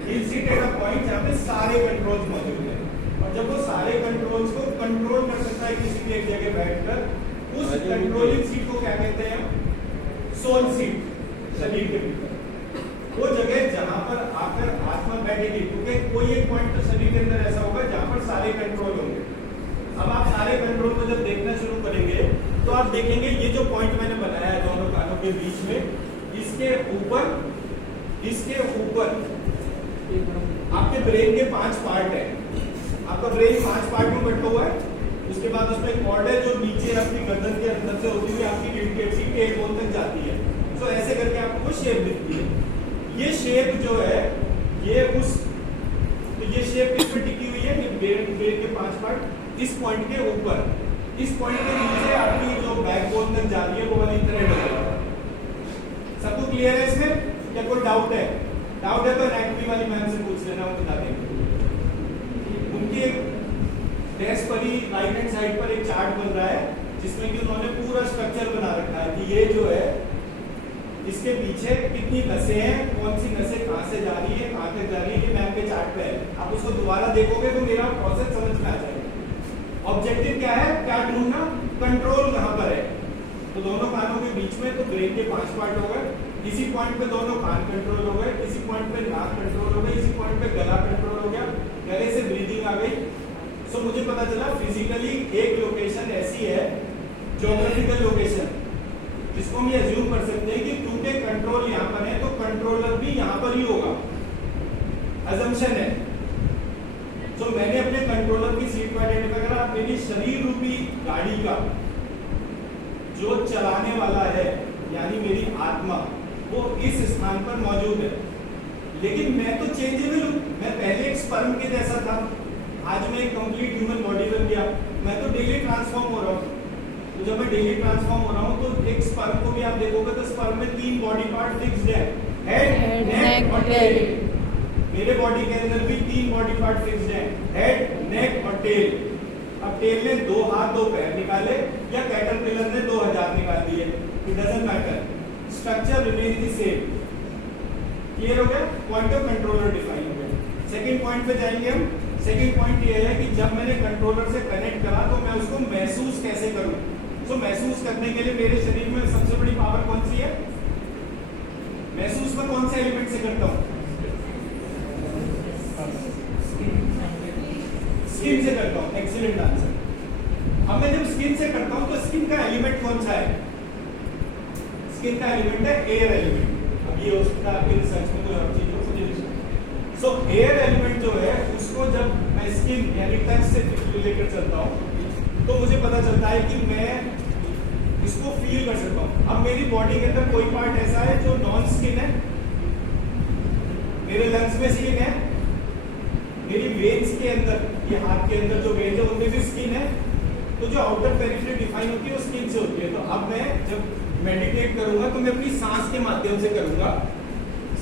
He'll sit at a point जहाँ पे सारे कंट्रोल्स मौजूद हैं, और जब वो सारे कंट्रोल्स को कंट्रोल कर सकता है किसी भी एक जगह बैठकर, उस कंट्रोलिंग सीट को क्या कहते हैं? सोल सीट, शरीर के भीतर वो जगह जहां पर आकर आत्मा बैठेगी। क्योंकि कोई एक पॉइंट तो शरीर के अंदर ऐसा होगा जहां पर सारे कंट्रोल होंगे। अब आप सारे कंट्रोल को जब देखना शुरू करेंगे तो आप देखेंगे ये जो पॉइंट मैंने बनाया है दोनों कानों के बीच में, इसके ऊपर आपके ब्रेन के 5 पार्ट है। आपका ब्रेन 5 पार्ट में बटा हुआ है। उसके बाद उसमें एक कॉर्ड है जो नीचे आपकी गर्दन के अंदर से होती हुई आपकी रिब केप की टेल बोन तक जाती है। तो ऐसे करके आपको शेप दिखती है। ये शेप जो है ये शेप किस पे टिकी हुई है? ब्रेन के 5 पार्ट इस पॉइंट के ऊपर, इस पॉइंट के नीचे आपकी जो बैकबोन तक जाती है वो वाली थ्रेड होती है। सबको क्लियर है इसमें? क्या कोई डाउट है? डाउट है तो एनाटॉमी वाली मैम से पूछ लेना, वो बता देंगे। उनकी एक डेस्क पर ही राइट हैंड साइड पर एक चार्ट बन रहा है जिसमें कि उन्होंने पूरा स्ट्रक्चर बना रखा है कि ये जो है इसके पीछे कितनी नसें हैं, कौन सी नसें कहां से जा रही है, कहां तक जा रही है, ये मैम के चार्ट पे है। आप उसको दोबारा देखोगे तो मेरा प्रोसेस समझ में आ जाएगा। ऑब्जेक्टिव क्या है? क्या ढूंढना? कंट्रोल कहां पर है। तो दोनों कानों के बीच में तो ब्रेन के 5 पार्ट हो गए, इसी पॉइंट पे दोनों कान कंट्रोल हो गए, इसी पॉइंट पे नाक कंट्रोल हो गई, इसी पॉइंट पे गला कंट्रोल हो गया, गले से ब्रीदिंग आ गई। सो मुझे पता चला फिजिकली एक लोकेशन ऐसी है, ज्योग्राफिकल लोकेशन, जिसको हम ये अज्यूम कर सकते हैं कि क्योंकि कंट्रोल यहाँ पर है तो कंट्रोलर भी यहाँ पर ही होगा। अजम्पशन है। सो मैंने अपने कंट्रोलर की सीट को आइडेंटिफाई करा। मेरी शरीर रूपी गाड़ी का जो चलाने वाला है यानी मेरी आत्मा, वो इस स्थान पर मौजूद है। लेकिन मैं तो चेंजेबल हूं। मैं पहले एक स्पर्म के जैसा था, आज मैं एक कंप्लीट ह्यूमन बॉडी बन गया। मैं तो डेली ट्रांसफॉर्म हो रहा हूँ। तो जब मैं डेली ट्रांसफॉर्म हो रहा हूँ तो एक स्पर्म को भी आप देखोगे तो स्पर्म में 3 बॉडी पार्ट फिक्स्ड है, हेड, नेक और टेल। मेरे बॉडी के अंदर भी 3 बॉडी पार्ट फिक्स्ड है, हेड, नेक और टेल। अब टेल ने 2 हाथ 2 पैर निकाले या कैटरपिलर ने 2 हजार निकाल दिए, it doesn't matter, structure remain the same. Clear हो गया? पॉइंट ऑफ कंट्रोलर डिफाइन हो गया। सेकंड पॉइंट पे जाएंगे हम। सेकंड पॉइंट ये है कि जब मैंने कंट्रोलर से कनेक्ट करा तो मैं उसको महसूस कैसे करूं। तो महसूस करने के लिए मेरे शरीर में सबसे बड़ी पावर कौन सी है? महसूस में कौन से एलिमेंट से करता हूं? स्किन से करता हूं। Excellent answer. अब मैं जब स्किन से करता हूं तो स्किन का एलिमेंट कौन सा है? स्किन का एलिमेंट है एयर एलिमेंट। अब ये हो सकता है आपकी रिसर्च में कोई और चीज हो। सो एयर एलिमेंट जो है उसको जब मैं स्किन यानी टच से लेकर चलता हूं तो मुझे पता चलता है कि मैं इसको फील कर सकता हूं। अब मेरी बॉडी के अंदर कोई पार्ट ऐसा है जो नॉन स्किन है, मेरे लंग्स में स्किन है, मेरी वेन्स के अंदर, ये हाथ के अंदर जो वेन्स है उनमें भी स्किन है। तो जो आउटर पेरिफेरी डिफाइन होती है वो स्किन से होती है। तो अब मैं जब मेडिटेट करूंगा तो मैं अपनी सांस के माध्यम से करूंगा।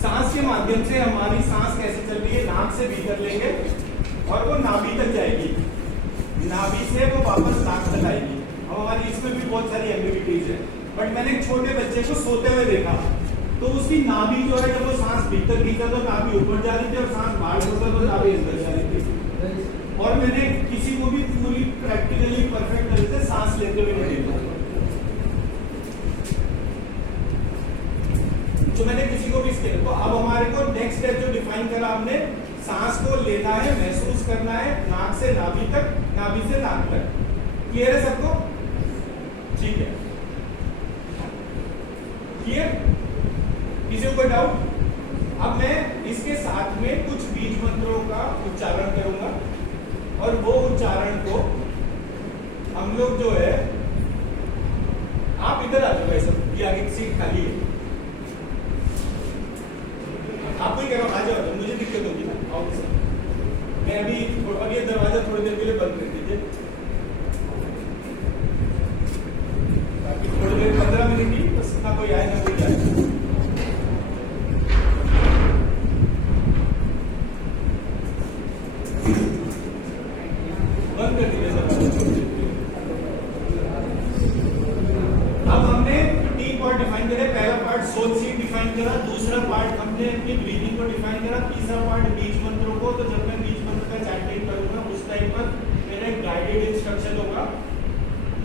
सांस के माध्यम से हमारी सांस कैसे चल रही है? नाक से भीतर लेंगे और वो नाभि तक जाएगी, नाभि से वो वापस नाक तक आएगी। अब हमारी इसमें भी बहुत सारी एम्बिग्यूटीज है, बट मैंने एक छोटे बच्चे को सोते हुए देखा, तो उसकी नाभि जो है जब वो सांस भीतर खींचा तो नाभि ऊपर जा रही थी और सांस बाहर छोड़ा तो नाभि अंदर जा रही थी। और मैंने किसी को भी पूरी प्रैक्टिकली परफेक्ट तरीके से सांस लेते हुए नहीं देखा। तो मैंने किसी को भी इसके, तो अब हमारे को नेक्स्ट स्टेप जो डिफाइन करा हमने, सांस को लेना है, महसूस करना है, नाक से नाभि तक, नाभि से नाक तक। क्लियर है सबको? ठीक है, क्लियर? किसी को कोई डाउट? अब मैं इसके साथ में कुछ बीज मंत्रों का उच्चारण करूंगा और वो उच्चारण को हम लोग जो है, आप इधर आ जाओ, ऐसा ये आगे सीट खाली है, आपको ही कह रहा हूं, आ जाओ, मुझे दिक्कत होगी ना, आओ सर। मैं अभी ये दरवाजा थोड़ी देर के लिए बंद कर दीजिए, थोड़ी देर 15 मिनट की, बस ना कोई आए ना कोई जाए। बंद कर दीजिए दरवाजा। अब हमने 3 पार्ट डिफाइन करे, पहला पार्ट सोल सीट डिफाइन करा, दूसरा पार्ट हमने अपनी ब्रीदिंग को डिफाइन करा, तीसरा पार्ट बीज मंत्रों को। तो जब मैं बीज मंत्र का चैंटिंग करूंगा उस टाइम पर मेरा एक गाइडेड इंस्ट्रक्शन होगा,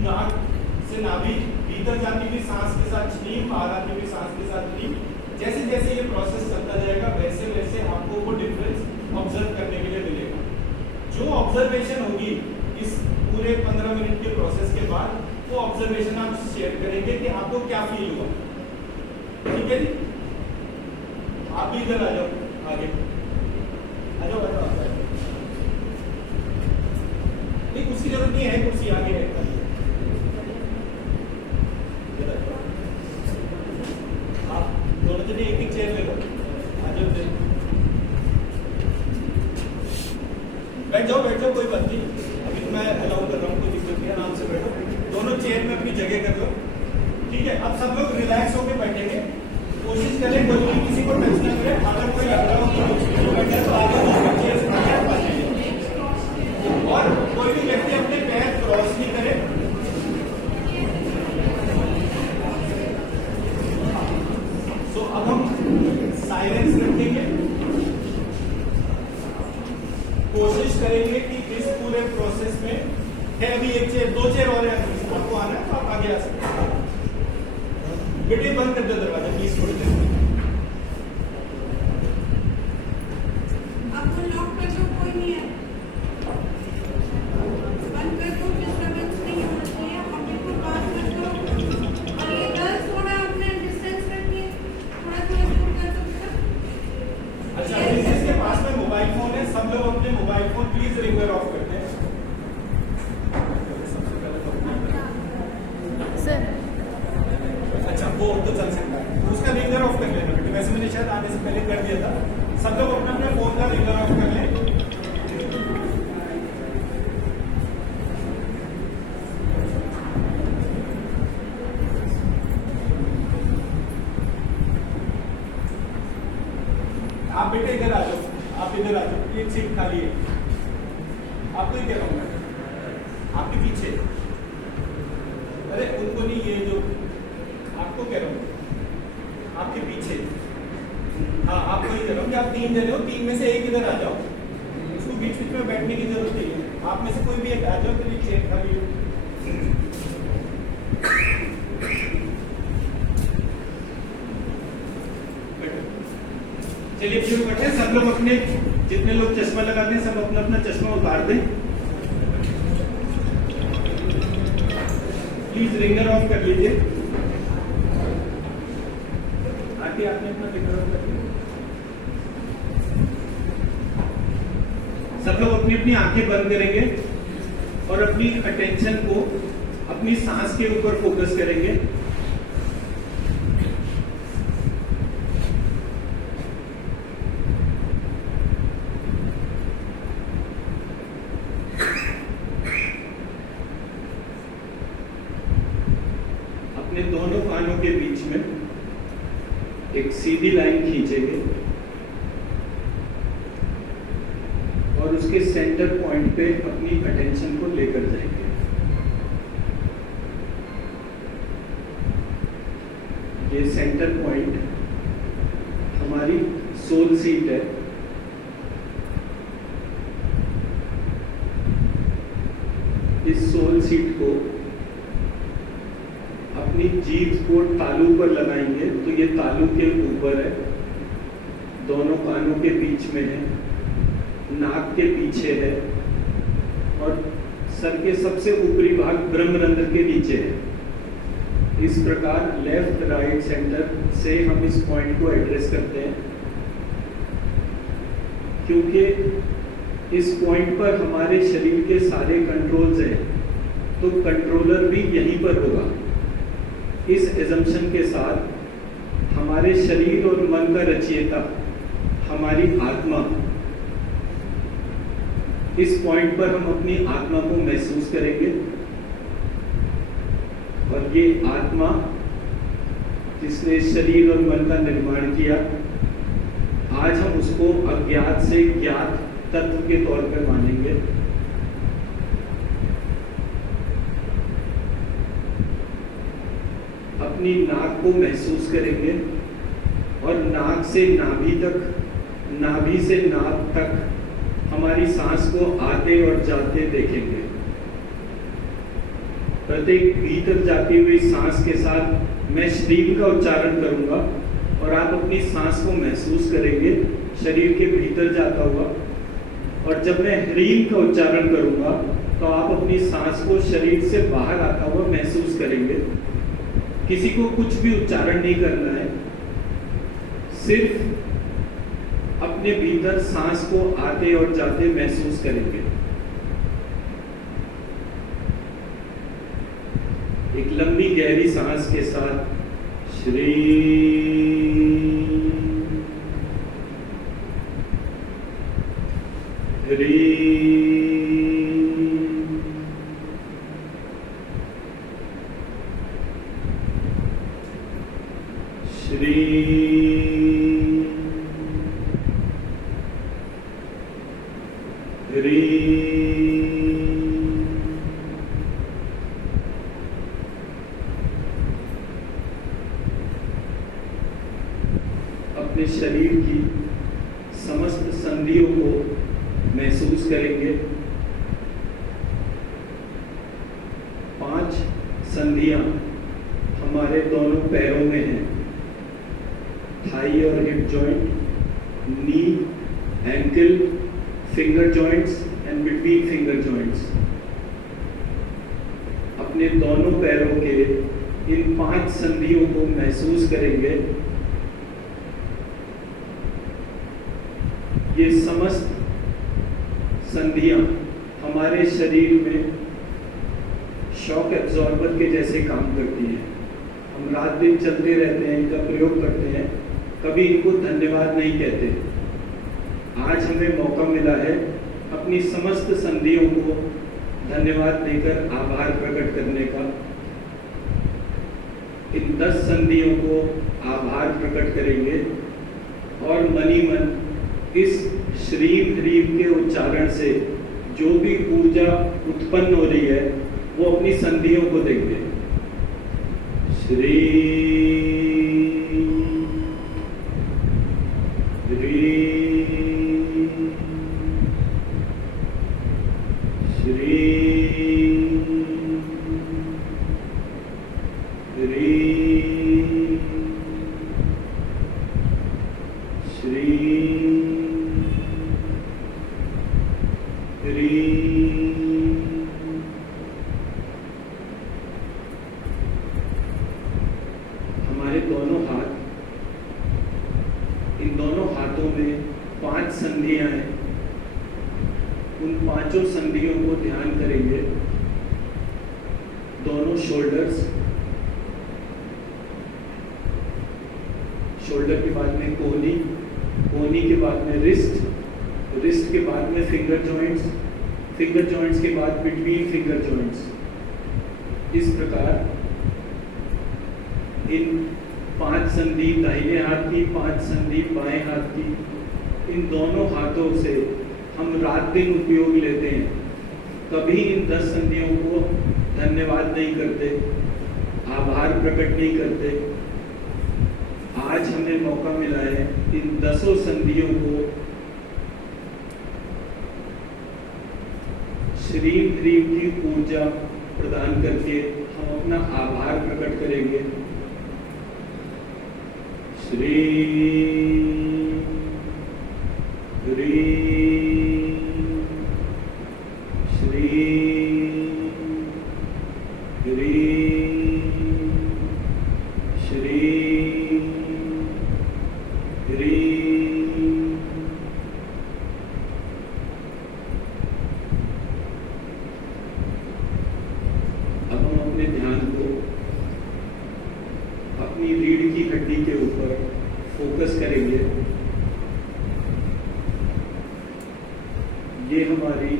नाक से नाभि भीतर जाती हुई सांस के साथ छीन, बाहर आती हुई सांस के साथ छीन। जैसे जैसे ये प्रोसेस चलता जाएगा वैसे वैसे आपको वो डिफरेंस ऑब्जर्व करने के लिए मिलेगा। जो ऑब्जर्वेशन होगी इस पूरे 15 मिनट के प्रोसेस के बाद, वो ऑब्जर्वेशन आप शेयर करेंगे कि आपको क्या फील हुआ। ठीक है जी, आप भी इधर आ जाओ, आगे आ जाओ, आ जाओ। नहीं, कुर्सी जरूरत नहीं है, कुर्सी आगे है। आप दोनों जने एक एक चेयर ले लो, आ जाओ, बैठ जाओ, बैठ जाओ, कोई बात नहीं, अभी तो मैं अलाउ कर रहा हूँ, कोई दिक्कत नहीं है, आराम से बैठो, दोनों चेयर में अपनी जगह कर लो। ठीक है, अब सब लोग रिलैक्स होकर बैठेंगे, कोशिश करें कोई भी किसी को टच ना करे, अगर कोई लग रहा हो कि बैठे तो आगे दूसरी चेयर से बैठ पाएंगे, और कोई भी व्यक्ति अपने पैर क्रॉस नहीं करे। तो अब हम साइलेंस रखेंगे, कोशिश करेंगे कि इस पूरे प्रोसेस में है, अभी एक चेयर, 2 चेयर और है, आपको आना है तो आप आगे आ सकते हैं। बेटे बंद कर दो दरवाजा प्लीज, थोड़ी देर। आपको लॉक कर दो, कोई नहीं है, बंद कर दो, डिस्टर्बेंस नहीं होना चाहिए, आप बिल्कुल बात कर दो। और ये गर्ल्स थोड़ा अपने डिस्टेंस रखिए, थोड़ा थोड़ा दूर कर दो बेटा। अच्छा, जिसके पास में मोबाइल फोन है, सब लोग अपने mobile phone please ringer off करते हैं। सर अच्छा, वो तो चल सकता है, उसका रिंगर ऑफ कर लेना बेटे, वैसे मैंने शायद आने से पहले कर दिया था। सब लोग अपना अपना फोन का रिंगर ऑफ कर लें। आप बेटे इधर आ जाओ, आप इधर आ जाओ, एक सीट खाली है, आपको ही कह रहा हूँ मैं, आपके पीछे। अरे उनको नहीं, ये जो आपको कह रहा हूँ, आपके पीछे। हाँ, आपको ही कह रहा हूँ कि आप 3 जने हो, 3 में से एक इधर आ जाओ, उसको बीच बीच में बैठने की जरूरत नहीं है, आप में से कोई भी एक आ जाओ, फिर चेयर खाली हो। चलिए शुरू करते हैं। सब लोग अपने, जितने लोग चश्मा लगाते हैं सब अपना अपना चश्मा उतार दें, प्लीज रिंगर ऑफ कर लीजिए। आके आपने अपना रिंगर ऑफ कर लिया। सब लोग अपनी अपनी आंखें बंद करेंगे और अपनी अटेंशन को अपनी सांस के ऊपर फोकस करेंगे। अपने दोनों कानों के बीच में एक सीधी लाइन खींचेंगे और और उसके सेंटर पॉइंट पे अपनी अटेंशन को लेकर जाएंगे। ये सेंटर पॉइंट हमारी सोल सीट है। इस सोल सीट को अपनी जीभ को तालू पर लगाएंगे, तो ये तालू के ऊपर है, दोनों कानों के बीच में है, नाक के पीछे है और सर के सबसे ऊपरी भाग ब्रह्मरंध्र के नीचे है। इस प्रकार लेफ्ट राइट सेंटर से हम इस पॉइंट को एड्रेस करते हैं, क्योंकि इस पॉइंट पर हमारे शरीर के सारे कंट्रोल्स हैं, तो कंट्रोलर भी यहीं पर होगा। इस एजम्पशन के साथ हमारे शरीर और मन का रचयिता हमारी आत्मा, इस पॉइंट पर हम अपनी आत्मा को महसूस करेंगे और ये आत्मा जिसने शरीर और मन का निर्माण किया, आज हम उसको अज्ञात से ज्ञात तत्व के तौर पर मानेंगे। अपनी नाक को महसूस करेंगे और नाक से नाभि तक, नाभि से नाक तक हमारी सांस को आते और जाते देखेंगे। प्रत्येक भीतर जाती हुई सांस के साथ मैं श्रीम का उच्चारण करूंगा और आप अपनी सांस को महसूस करेंगे शरीर के भीतर जाता हुआ, और जब मैं ह्रीम का उच्चारण करूंगा तो आप अपनी सांस को शरीर से बाहर आता हुआ महसूस करेंगे। किसी को कुछ भी उच्चारण नहीं करना है, सिर्फ अपने भीतर सांस को आते और जाते महसूस करेंगे। एक लंबी गहरी सांस के साथ श्री ह्री श्री ह्री अपने शरीर की समस्त संधियों को महसूस करेंगे। 5 संधियां हमारे दोनों पैरों में हैं, थाई और hip joint, knee, ankle, finger joints and between finger joints. अपने दोनों पैरों के इन 5 संधियों को महसूस करेंगे। ये समस्त संधियां हमारे शरीर में शॉक एब्जॉर्बर के जैसे काम करती हैं। हम रात दिन चलते रहते हैं, इनका प्रयोग करते हैं, कभी इनको धन्यवाद नहीं कहते। आज हमें मौका मिला है अपनी समस्त संधियों को धन्यवाद देकर आभार प्रकट करने का। इन 10 संधियों को आभार प्रकट करेंगे और मनी मन इस श्रीम ह्रीम के उच्चारण से जो भी ऊर्जा उत्पन्न हो रही है वो अपनी संधियों को देंगे। श्री ह्री श्री ह्री श्री ह्री हमारे दोनों हाथ, इन दोनों हाथों में 5 संधियां हैं। उन 5 संधियों को ध्यान करेंगे। दोनों शोल्डर्स, शोल्डर के बाद में कोहनी, कोहनी के बाद में रिस्ट, रिस्ट के बाद में फिंगर जॉइंट्स, फिंगर जॉइंट्स के बाद बिटवीन फिंगर जॉइंट्स। इस प्रकार इन 5 संधि दाहिने हाथ की, 5 संधि बाएं हाथ की, इन दोनों हाथों से हम रात दिन उपयोग लेते हैं, कभी इन 10 संधियों को धन्यवाद नहीं करते, आभार प्रकट नहीं करते। आज हमें मौका मिला है इन 10 संधियों को श्री ह्रीम की ऊर्जा प्रदान करके हम अपना आभार प्रकट करेंगे। श्री ह्रीम श्री ह्रीम श्री ह्रीम। अब हम अपने ध्यान को अपनी रीढ़ की हड्डी के ऊपर फोकस करेंगे। ये हमारी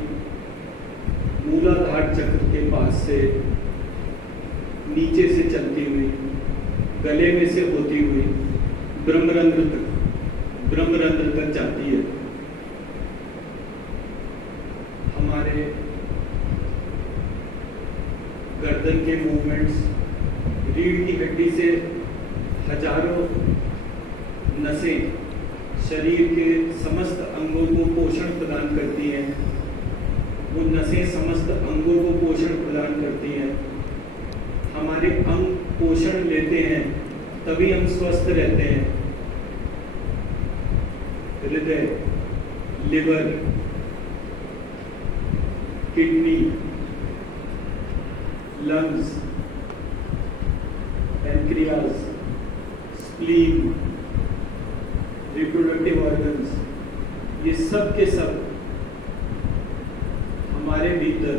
मूलाधार चक्र के पास से नीचे से चलती हुई गले में से होती हुई ब्रह्मरंध्र तक जाती है। हमारे गर्दन के मूवमेंट्स, रीढ़ की हड्डी से हजारों नसें शरीर के समस्त अंगों को पोषण प्रदान करती हैं। वो नसें समस्त अंगों को पोषण प्रदान करती हैं। हमारे अंग पोषण लेते हैं तभी हम स्वस्थ रहते हैं। हृदय, liver, kidney, lungs, pancreas, spleen, reproductive organs, ये सब के सब हमारे भीतर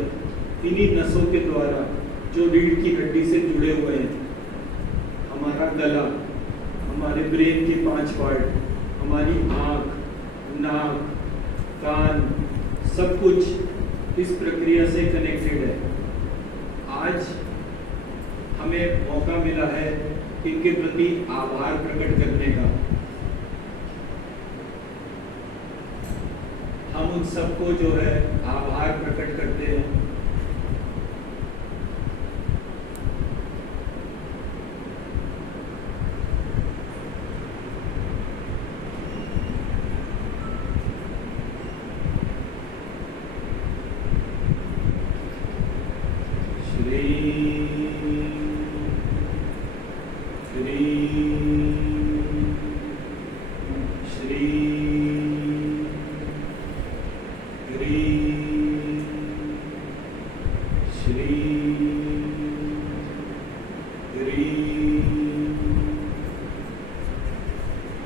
इन्हीं नसों के द्वारा जो रीढ़ की हड्डी से जुड़े हुए हैं। हमारा गला, हमारे ब्रेन के 5 पार्ट, हमारी आँख, नाक, कान, सब कुछ इस प्रक्रिया से कनेक्टेड है। आज हमें मौका मिला है इनके प्रति आभार प्रकट करने का। हम उन सबको जो है आभार प्रकट करते हैं।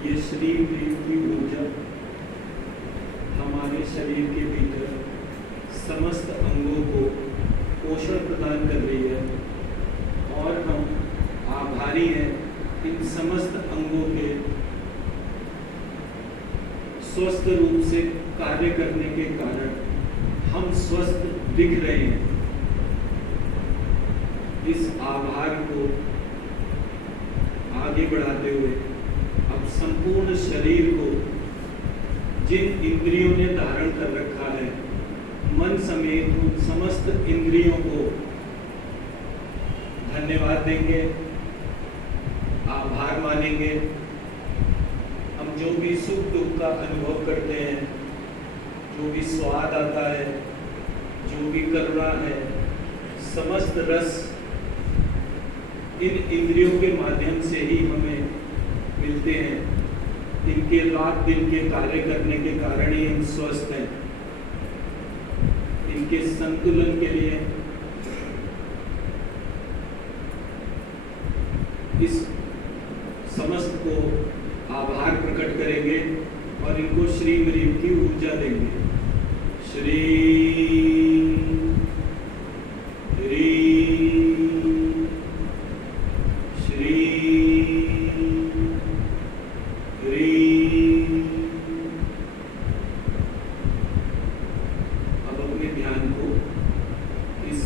ये श्री ह्रीम की ऊर्जा हमारे शरीर के भीतर समस्त अंगों को पोषण प्रदान कर रही है और हम आभारी हैं इन समस्त अंगों के स्वस्थ रूप से कार्य करने के कारण हम स्वस्थ दिख रहे हैं। इस आभार को आगे बढ़ाते हुए अब संपूर्ण शरीर को जिन इंद्रियों ने धारण कर रखा है, मन समेत उन समस्त इंद्रियों को धन्यवाद देंगे, आभार मानेंगे। हम जो भी सुख दुख का अनुभव करते हैं, जो भी स्वाद आता है, जो भी करुणा है, समस्त रस इन इंद्रियों के माध्यम से ही हमें मिलते हैं। इनके रात दिन के कार्य करने के कारण ही हम स्वस्थ हैं। इनके संतुलन के लिए इस समस्त को आभार प्रकट करेंगे और इनको श्री ह्रीम की ऊर्जा देंगे। श्री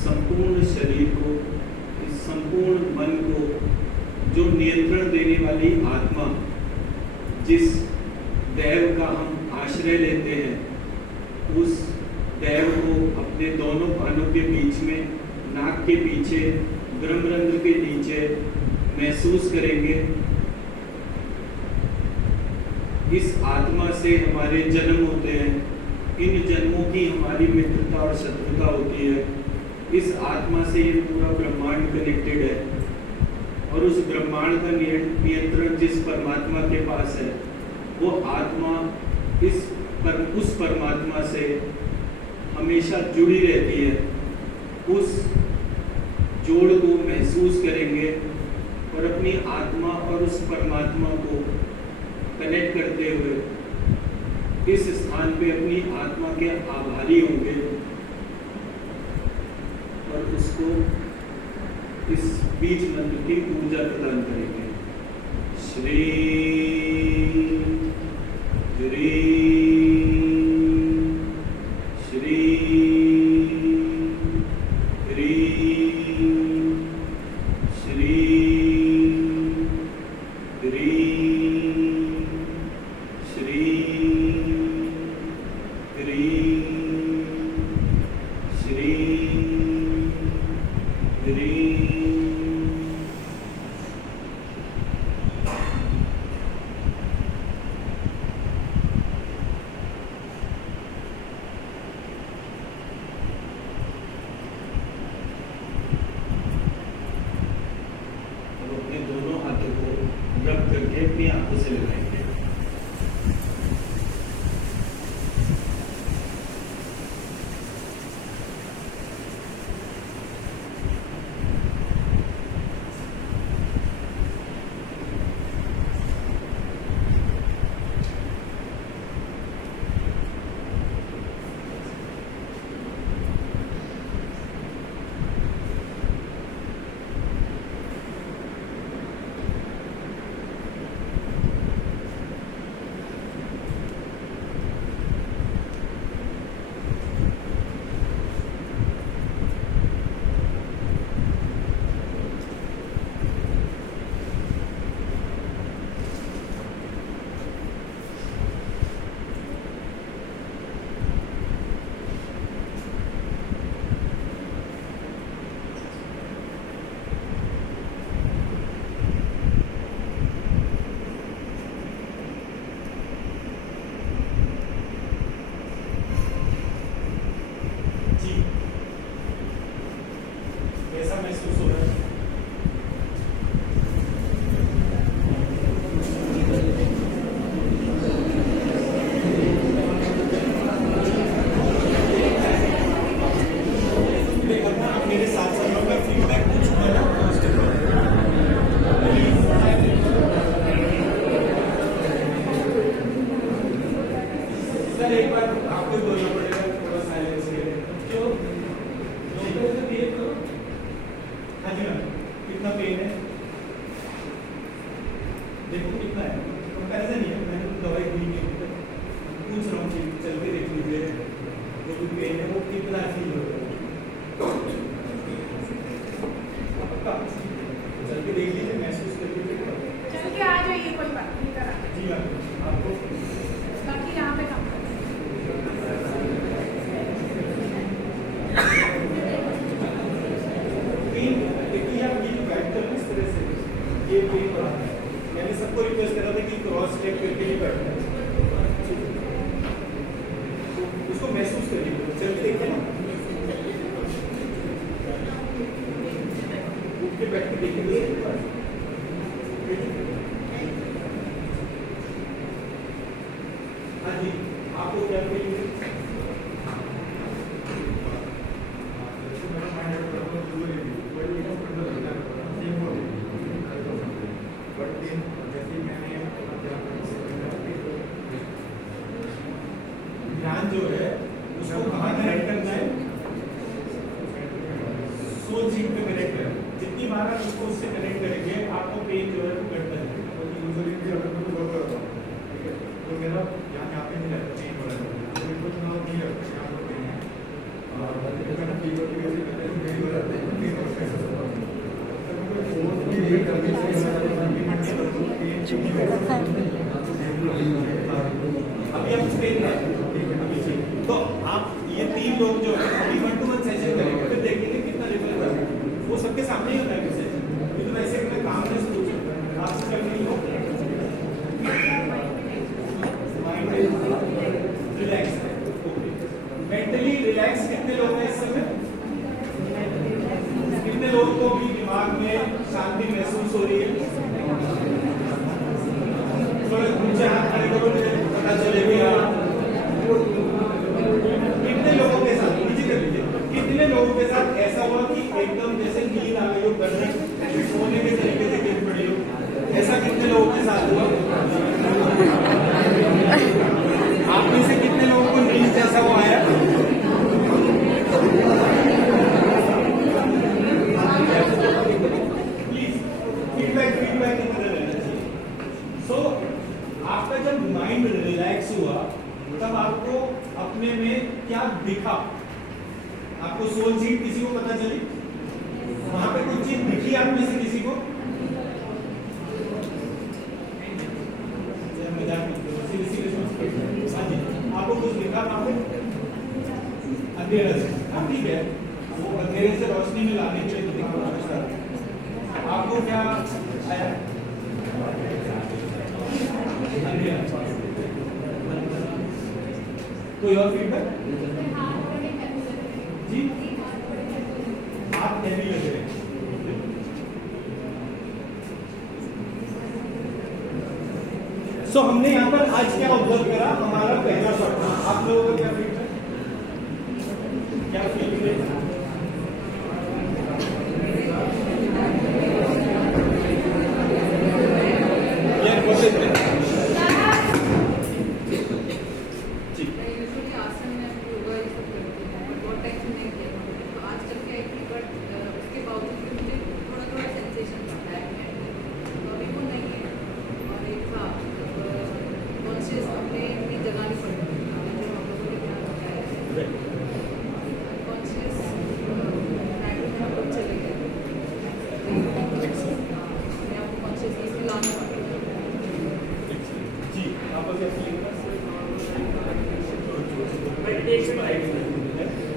संपूर्ण शरीर को, इस संपूर्ण मन को, जो नियंत्रण देने वाली आत्मा, जिस दैव का हम आश्रय लेते हैं, उस पैर को अपने दोनों कानों के बीच में, नाक के पीछे, ब्रह्मरंध्र के नीचे महसूस करेंगे। इस आत्मा से हमारे जन्म होते हैं, इन जन्मों की हमारी मित्रता और शत्रुता होती है। इस आत्मा से ये पूरा ब्रह्मांड कनेक्टेड है और उस ब्रह्मांड का नियंत्रण जिस परमात्मा के पास है, वो आत्मा उस परमात्मा से हमेशा जुड़ी रहती है। उस जोड़ को महसूस करेंगे और अपनी आत्मा और उस परमात्मा को कनेक्ट करते हुए इस स्थान पे अपनी आत्मा के आभारी होंगे और उसको इस बीज मंत्र की ऊर्जा प्रदान करेंगे। श्री श्री श्री श्री श्री श्री श्री श्री श्री अपने दोनों हाथों को रब करके अपनी आंखों से लगाएंगे। जी, कैसा महसूस हो रहा है? आप मेरे साथ साथ लोग फीडबैक पूछूंगा ना। सर एक बार आपको बोलना पड़ेगा थोड़ा साइलेंस के लिए। जो डॉक्टर से बिहेव करो। हाँ जी मैम, कितना पेन है? देखो कितना है, कंपैरिजन नहीं है, मैंने तो दवाई दी नहीं है, पूछ रहा हूँ कि चल के देख लीजिए जो भी पेन है वो कितना फील हो रहा है। पक्का चल के देख लीजिए, महसूस कर लीजिए। चल के आ जाइए, कोई बात नहीं करा। जी मैम, आपको बाकी यहाँ पे काम करें। पेन देखिए, आप ये बैठ कर इस तरह से ये पेन बढ़ा है। मैंने सबको रिक्वेस्ट करा था कि क्रॉस लेग करके ही बैठना है। उसको महसूस करिए, चल के देखिए ना, उठ के बैठ के देखिए। हाँ जी, आपको क्या फील है? ध्यान जो है उसको कहाँ कनेक्ट करना है? सोल चीज पे कनेक्ट है। जितनी बार आप उसको उससे कनेक्ट करेंगे आपको पेन जो है वो घटता है। तो मेरा यहाँ पे नहीं रहता, पेन हो रहा है, तो इनको चुनाव नहीं रहता, यहाँ पे पेन है। और फीवर की वजह से पेन हो जाता है, पेन होता है। अभी आप पेन है, तो लोग जो है अभी 1-to-1 सेशन करेंगे, फिर देखेंगे कितना लेवल का है। वो सबके सामने ही होता है सेशन, ये तो वैसे मैं काम में सोचूं आपसे करनी हो माइंड रिलैक्स है, मेंटली रिलैक्स कितने लोग हैं इस समय? कितने लोगों को भी दिमाग में शांति महसूस हो रही है? थोड़ा ऊंचे हाथ खड़े करो, पता चलेगा कितने लोगों के साथ, नीचे कर लीजिए, कितने लोगों के साथ ऐसा हुआ कि एकदम जैसे नींद आ गई हो, गर्दन सोने के तरीके से गिर पड़ी हो, ऐसा कितने लोगों के साथ हुआ? आप में से कितने लोगों को नींद जैसा वो आया? प्लीज फीडबैक की तरह रहना चाहिए। सो आपका जब माइंड रिलैक्स हुआ तब आपको अपने में क्या दिखा? आपको सोल सीट किसी को पता चली? वहां पे कुछ चीज दिखी आप में से किसी को? मजाक मत करो, सीरियसली हाँ जी, आपको कुछ दिखा वहां पे? अंधेरे से, हाँ ठीक है, वो अंधेरे से रोशनी में लाने के लिए तो दिखा। आपको क्या आया? अंधेरा। कोई और फीडबैक? जी, हाथ हैवी लग रहे हैं। सो हमने यहाँ पर आज क्या ऑब्जर्व करा? हमारा पहला शॉट। आप लोगों का क्या फीडबैक? क्या फील है?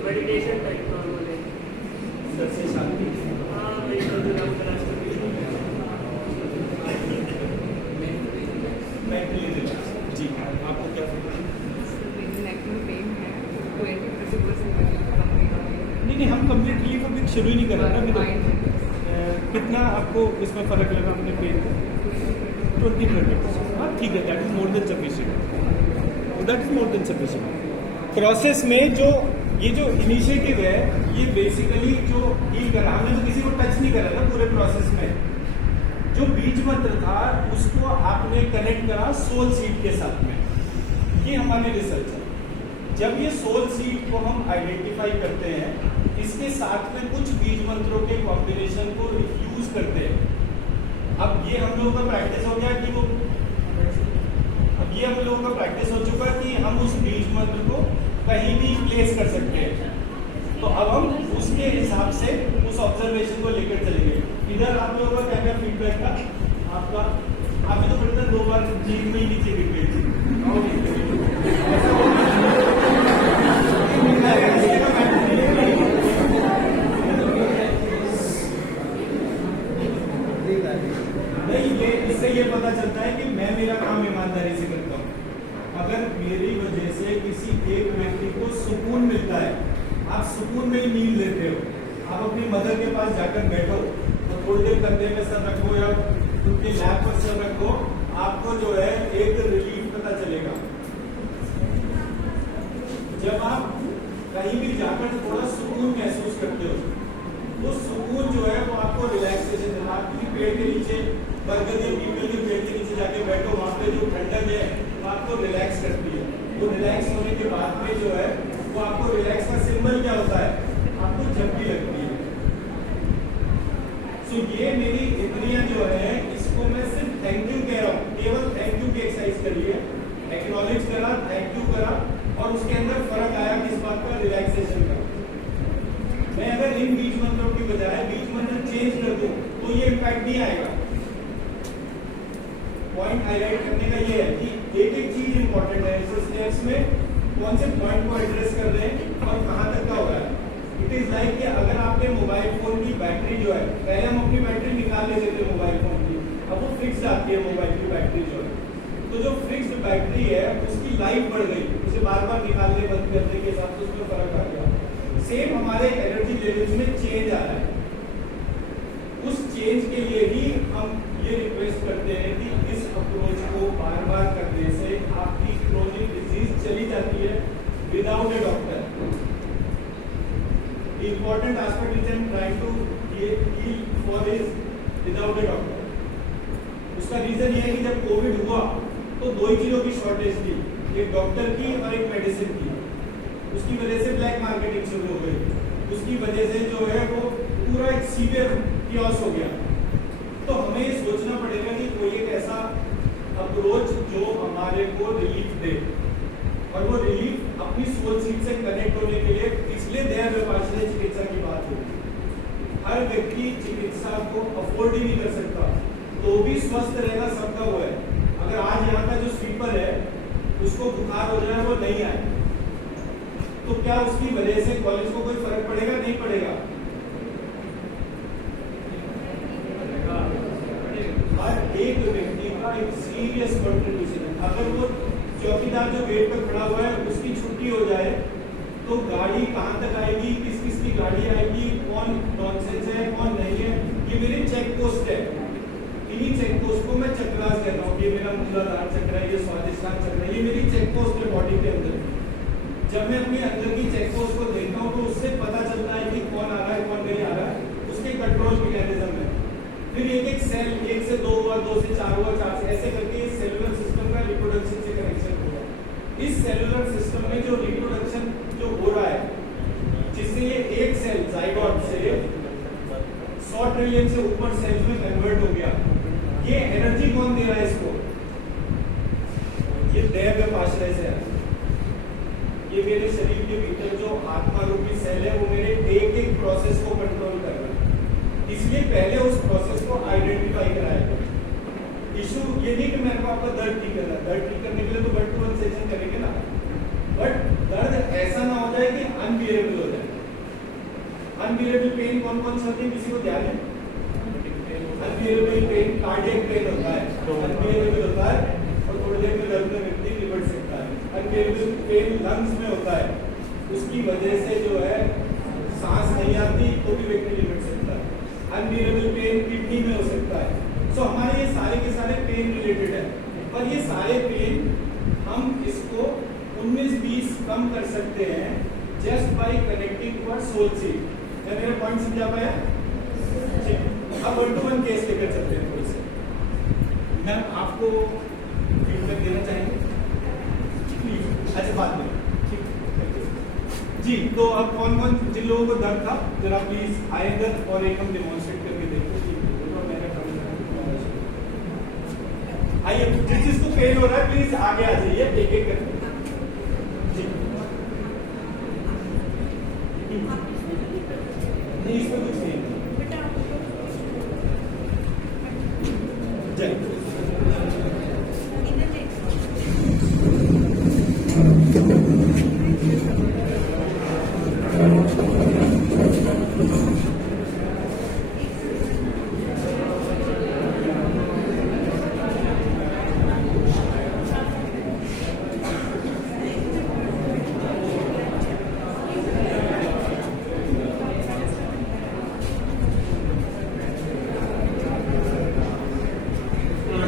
मेडिटेशन टाइप नॉर्मल है, अंदर से शांति। हाँ वही तो जो हम क्लास में मेंटली रिलैक्स। जी, आपको क्या नेक में पेन है, 20% नहीं नहीं, हम कंप्लीट रिलीफ अभी शुरू ही नहीं कर रहे ना अभी तो। कितना आपको इसमें फर्क लगा अपने पेन में? 20-30%। हाँ ठीक है, that is more than sufficient, that is more than sufficient. Process में जो ये जो इनिशिएटिव है ये बेसिकली जो डील कर रहा, हमने तो किसी को टच नहीं करा ना पूरे प्रोसेस में। जो बीज मंत्र था उसको आपने कनेक्ट करा सोल सीड के साथ में। ये हमारे रिसर्च है। जब ये सोल सीड को हम आइडेंटिफाई करते हैं, इसके साथ में कुछ बीज मंत्रों के कॉम्बिनेशन को यूज करते हैं। अब ये हम लोगों का प्रैक्टिस हो गया कि वो अब ये हम लोगों का प्रैक्टिस हो चुका कि हम उस बीज मंत्र को कहीं भी प्लेस कर सकते हैं। तो अब हम उसके हिसाब से उस ऑब्जर्वेशन को लेकर चलेंगे। इधर आप लोगों का क्या क्या फीडबैक था आपका? आपने तो बेटा 2 बार जीत में ही नीचे गिर गई थी। नहीं, ये इससे ये पता चलता है कि मैं मेरा काम ईमानदारी से करता हूँ। अगर मेरी वजह से किसी एक व्यक्ति को सुकून मिलता है, आप सुकून में ही नींद लेते हो, आप अपनी मदर के पास जाकर बैठो तो थोड़ी देर कंधे में सर रखो या उनके लैप पर सर रखो, आपको जो है एक रिलीफ पता चलेगा। जब आप कहीं भी जाकर थोड़ा सुकून महसूस करते हो, वो सुकून जो है वो आपको रिलैक्सेशन देता है। आप किसी पेड़ के नीचे, बरगद या पीपल के पेड़ के नीचे जाके बैठो, वहाँ पे जो ठंडक है वो आपको रिलैक्स करती है। तो रिलैक्स होने के बाद में जो है वो आपको रिलैक्स का सिंबल क्या होता है? आपको झपकी लगती है। सो ये मेरी इंद्रियां जो है इसको मैं सिर्फ थैंक यू कह रहा हूँ, केवल थैंक यू की एक्सरसाइज करिए। एक्नॉलेज करा, थैंक यू करा और उसके अंदर फर्क आया किस बात का? रिलैक्सेशन का। मैं अगर इन बीज मंत्रों की बजाय बीज मंत्र चेंज कर दूं तो ये इम्पैक्ट नहीं आएगा। पॉइंट हाईलाइट करने का ये है कि एक एक चीज इंपॉर्टेंट है। इस स्टेप्स में कौन से पॉइंट को एड्रेस कर रहे हैं और कहाँ तक का हो रहा है। इट इज लाइक कि अगर आपके मोबाइल फोन की बैटरी जो है, पहले हम अपनी बैटरी निकाल लेते थे मोबाइल फोन की, अब वो फिक्स आती है मोबाइल की बैटरी जो है। तो जो फिक्स्ड बैटरी है उसकी लाइफ बढ़ गई, उसे बार बार निकालने बंद करने के हिसाब से उसमें फर्क आ गया। सेम हमारे एनर्जी लेवल्स में चेंज आ रहा है। उस चेंज के लिए ही हम ये रिक्वेस्ट करते हैं कि इस अप्रोच को बार बार करने से आपकी क्रोनिक डिजीज चली जाती है without a doctor. Important aspect is am trying to heal for is without a doctor. उसका रीजन ये है कि जब कोविड हुआ तो दो ही चीजों की शॉर्टेज थी, एक डॉक्टर की और एक मेडिसिन की। उसकी वजह से ब्लैक मार्केटिंग शुरू हो गई, उसकी वजह से जो है वो पूरा एक सीवियर कियोस हो गया। तो हमें ये सोचना पड़ेगा कि कोई एक ऐसा अप्रोच जो हमारे को रिलीफ दे, और वो रिलीफ अपनी सोल सीट से कनेक्ट होने के लिए इसलिए दया व्यपाश्रय चिकित्सा की बात होगी। हर व्यक्ति चिकित्सा को अफोर्ड ही नहीं कर सकता, तो भी स्वस्थ रहना सबका वो है। अगर आज यहाँ का जो स्वीपर है उसको बुखार हो जाए, वो नहीं आए, तो क्या उसकी वजह से कॉलेज को कोई फर्क पड़ेगा? नहीं पड़ेगा। हर एक व्यक्ति का एक सीरियस कंट्रीब्यूशन है। अगर वो चौकीदार जो गेट पर खड़ा हुआ है उसकी छुट्टी हो जाए तो गाड़ी कहाँ तक आएगी, किस किस की गाड़ी आएगी, कौन नॉनसेंस है कौन नहीं है, ये मेरी चेक पोस्ट है। इन्हीं चेक पोस्ट को मैं चक्रास कहता हूँ। ये मेरा मूलाधार चक्र है, ये स्वादिष्टान चक्र है, ये मेरी चेक पोस्ट है बॉडी के अंदर। जब मैं अपने अंदर की चेक पोस्ट को देखता हूँ तो उससे पता चलता है कि कौन आ रहा है कौन नहीं आ रहा है, उसके कंट्रोल मैकेनिज्म है। फिर एक एक सेल, 1 से 2 हुआ, 2 से 4 हुआ, 4 से ऐसे करके इस सेलुलर सिस्टम का रिप्रोडक्शन से कनेक्शन होगा। इस सेलुलर सिस्टम में जो रिप्रोडक्शन जो हो रहा है, जिससे ये एक सेल जाइगोट से 100 ट्रिलियन से ऊपर सेल्स में कन्वर्ट हो गया, ये एनर्जी कौन दे रहा है इसको? ये देह व्यपाश्रय से है। ये मेरे शरीर के भीतर जो आत्मा रूपी सेल है वो मेरे एक एक प्रोसेस को कंट्रोल कर रहा है। इसलिए पहले उस प्रोसेस को आइडेंटिफाई कराया। इशू ये नहीं कि मेरे को आपका दर्द ठीक करना है, दर्द ठीक करने के लिए तो 1 to 1 सेशन करेंगे ना, बट दर्द ऐसा ना हो जाए कि अनबियरेबल हो जाए। अनबियरेबल पेन कौन कौन सा होती है, किसी को ध्यान है? अनबियरेबल पेन कार्डियक पेन होता है, अनबियरेबल होता है और थोड़ी देर में दर्द में व्यक्ति निपट सकता है। अनबियरेबल पेन लंग्स में होता है, उसकी वजह से जो है सांस नहीं आती तो भी व्यक्ति निपट सकता है। अनबियरेबल पेन किडनी में हो सकता है। सो हमारे ये सारे के सारे पेन रिलेटेड है, पर ये सारे पेन हम इसको 19-20 कम कर सकते हैं just by connecting to our soul seat. क्या मेरा पॉइंट समझा पाया? अब 1 to 1 केस लेकर चलते हैं थोड़ी से। मैम आपको फीडबैक देना चाहेंगे? प्लीज। अच्छा बात में जी। तो अब कौन कौन जिन लोगों को दर्द था जरा प्लीज आए इधर और एक हम डेमोन्स्ट्रेट करके देखो। आइए, जिस जिसको पेन हो रहा है प्लीज आगे आ जाइए, एक एक करके जी। नहीं इसमें कुछ नहीं जय।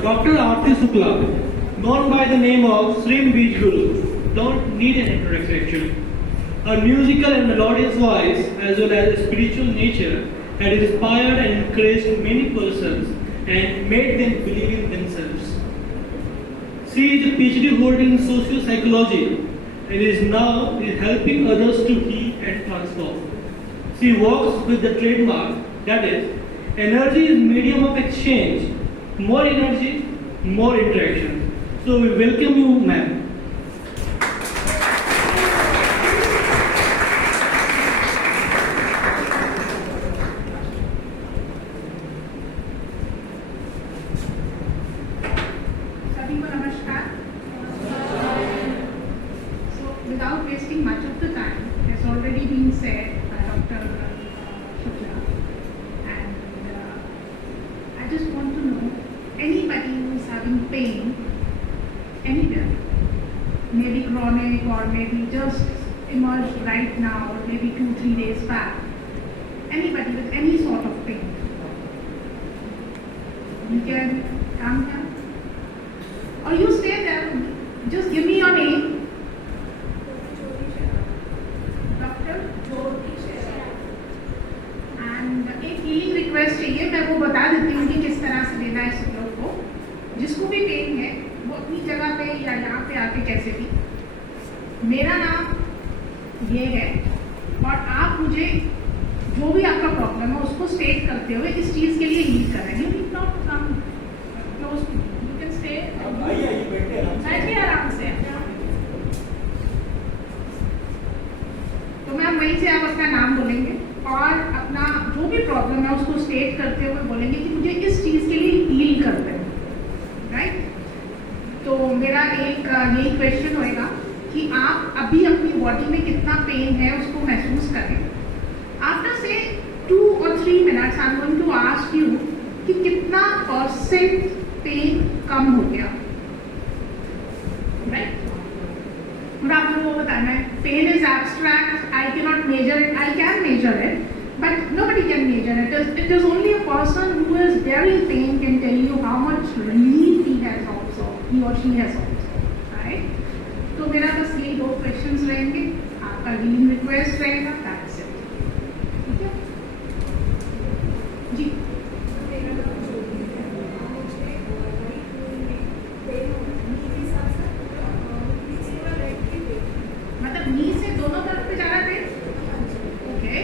Dr. Aarti Shukla, known by the name of Srim Beach Guru, don't need an introduction actually. Her musical and melodious voice, as well as spiritual nature, had inspired and encouraged many persons and made them believe in themselves. She is a PhD holder in socio-psychology and is now helping others to heal and transform. She works with the trademark that is, energy is medium of exchange. More energy, more interaction. So we welcome you, ma'am. सभी को नमस्कार। pain anywhere, maybe chronic or maybe just emerged right now or maybe 2-3 days back, anybody with any sort of pain, you can come here or you stay there. Just give me your name. Doctor and एक healing request चाहिए, मैं वो बता देती हूँ कि किस तरह से देना है इस लोग को। जिसको भी पेन है वो अपनी जगह पे या यहाँ पे आके कैसे भी, मेरा नाम ये है और आप मुझे जो भी आपका प्रॉब्लम है उसको स्टेट करते हुए इस चीज़ के लिए हील कर रहे हैं। You need not come close, you can stay, आइए बैठिए बैठिए आराम से। तो मैम वहीं से आप अपना नाम बोलेंगे और अपना जो भी प्रॉब्लम है उसको स्टेट करते हुए बोलेंगे कि मुझे इस चीज़ के लिए हील करना है, राइट। तो मेरा एक यही क्वेश्चन होएगा कि आप अभी अपनी बॉडी में कितना पेन है उसको महसूस करें। आफ्टर से 2 or 3 minutes I am going to ask you कि कितना % पेन कम हो गया, राइट। और आपको वो बताना है pain is abstract, I can not measure it, I can measure it but nobody can measure it. It is only a person who is very pain can tell you how much relief he has also, he or she has also, right? तो मेरा बस यही 2 questions रहेंगे, आपका healing request रहेगा, that's it. ठीक है जी। मतलब नी से दोनों तरफ पे जा रहा है, ओके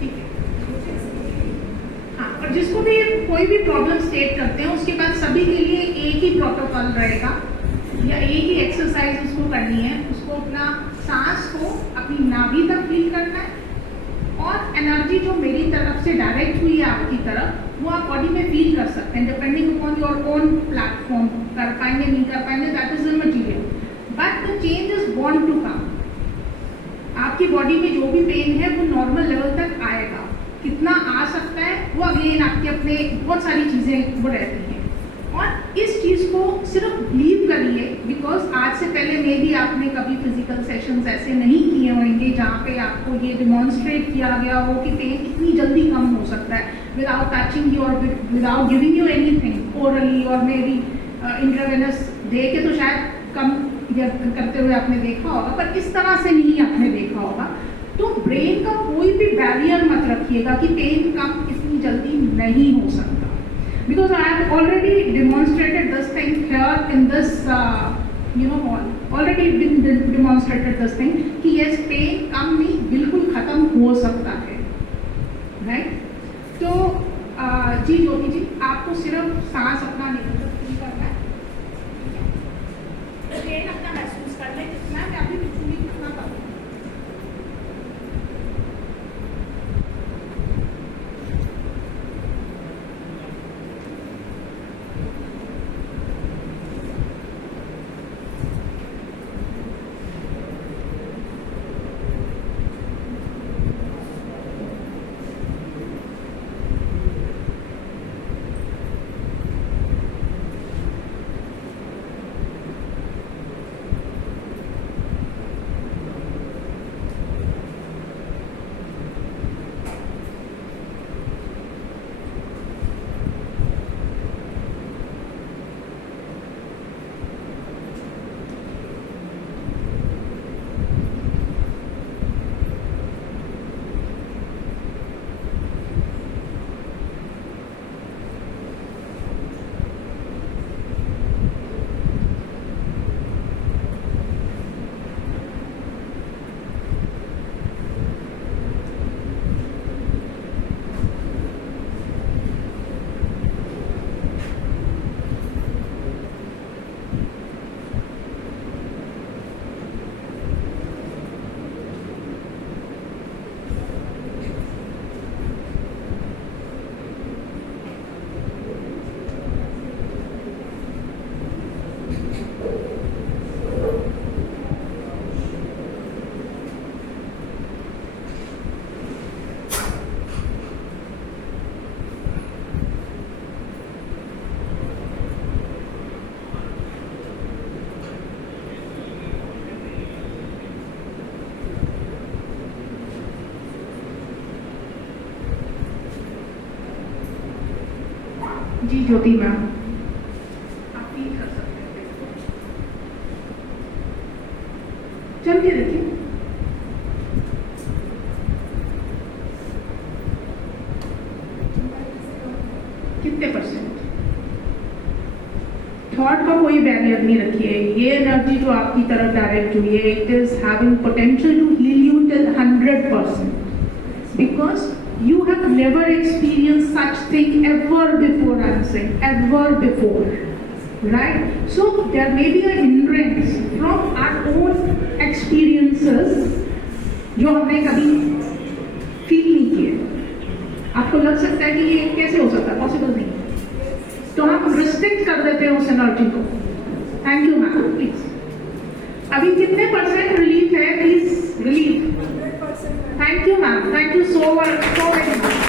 ठीक है। हाँ, और जिसको भी कोई भी प्रॉब्लम स्टेट करते हैं उसके बाद सभी के लिए एक ही प्रोटोकॉल रहेगा या एक ही एक्सरसाइज उसको करनी है। उसको अपना सांस को अपनी नाभि तक फील करना है और एनर्जी जो मेरी तरफ से डायरेक्ट हुई है आपकी तरफ वो आप बॉडी में फील कर सकते हैं depending upon your own platform. कर पाएंगे नहीं कर पाएंगे that is the material, but the change is born to come. आपकी बॉडी में जो भी पेन है वो नॉर्मल लेवल तक आएगा, कितना आ सकता है वो अगेन आपके अपने बहुत सारी चीज़ें वो रहती हैं। और इस चीज़ को सिर्फ बिलीव करिए बिकॉज आज से पहले मे भी आपने कभी फिजिकल सेशंस ऐसे नहीं किए होंगे जहाँ पे आपको ये डिमॉन्स्ट्रेट किया गया हो कि पेन इतनी जल्दी कम हो सकता है विदाउट टचिंग यू और without giving you anything orally और मे बी इंट्रावेनस दे के तो शायद कम करते हुए आपने देखा होगा, पर इस तरह से नहीं आपने देखा होगा। तो ब्रेन का कोई भी बैरियर मत रखिएगा कि पेन कम इतनी जल्दी नहीं हो सकता, because I have already demonstrated this thing here in this hall, already been demonstrated this thing कि यस पेन कम नहीं बिल्कुल खत्म हो सकता है, राइट। तो जी ज्योति जी आपको सिर्फ सांस अपना निकलकर फील करना है, पेन अपना महसूस करना है कितना है, अभी बिल्कुल कितना कम। जी ज्योति मैम, आप फील कर सकते हैं इसको। चल के देखिए। कितने परसेंट? थॉट का कोई बैरियर नहीं रखिए। ये एनर्जी जो आपकी तरफ डायरेक्ट हुई है, it is having potential to heal you till 100%, because you have never experienced such thing ever before. I'm saying ever before, right? So there may be a hindrance from our own experiences जो हमने कभी feel नहीं किए। आपको लग सकता है कि ये कैसे हो सकता है, पॉसिबल नहीं, तो हम रिस्ट्रिक्ट कर देते हैं उस एनर्जी को। Thank you ma'am, please. अभी कितने परसेंट रिलीफ है, please relief. Thank you, ma'am. Thank you so much. So very much.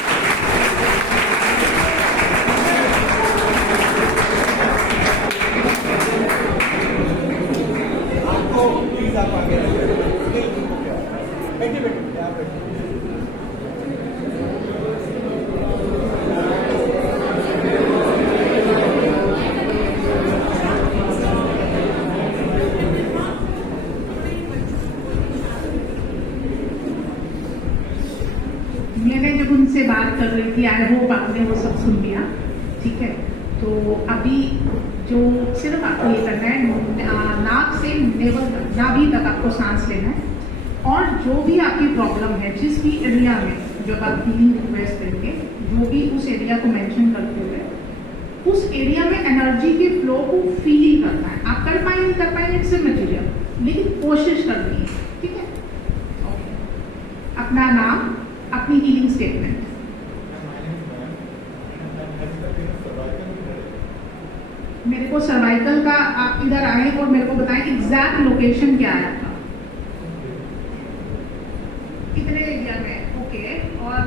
आपको प्लीज आप आगे बैठिए बैठिए आप बैठिए। मैंने जब उनसे बात कर रही थी, आई होप आपने वो सब सुन लिया, ठीक है। तो अभी जो सिर्फ आपको ये करना है, नाक से नाभि तक आपको सांस लेना है, और जो भी आपकी प्रॉब्लम है, जिस भी एरिया में जब आप हीलिंग रिक्वेस्ट करेंगे, जो भी उस एरिया को मेंशन करते हुए उस एरिया में एनर्जी के फ्लो को फील करना है। आप कर पाए नहीं कर पाए इट्स मटेरियल, लेकिन कोशिश करनी है, ठीक है। ओके, अपना नाम, अपनी हीलिंग स्टेटमेंट। मेरे को सर्वाइकल का, आप इधर आए और मेरे को बताएं एग्जैक्ट लोकेशन क्या है आपका, कितने एरिया में। ओके, और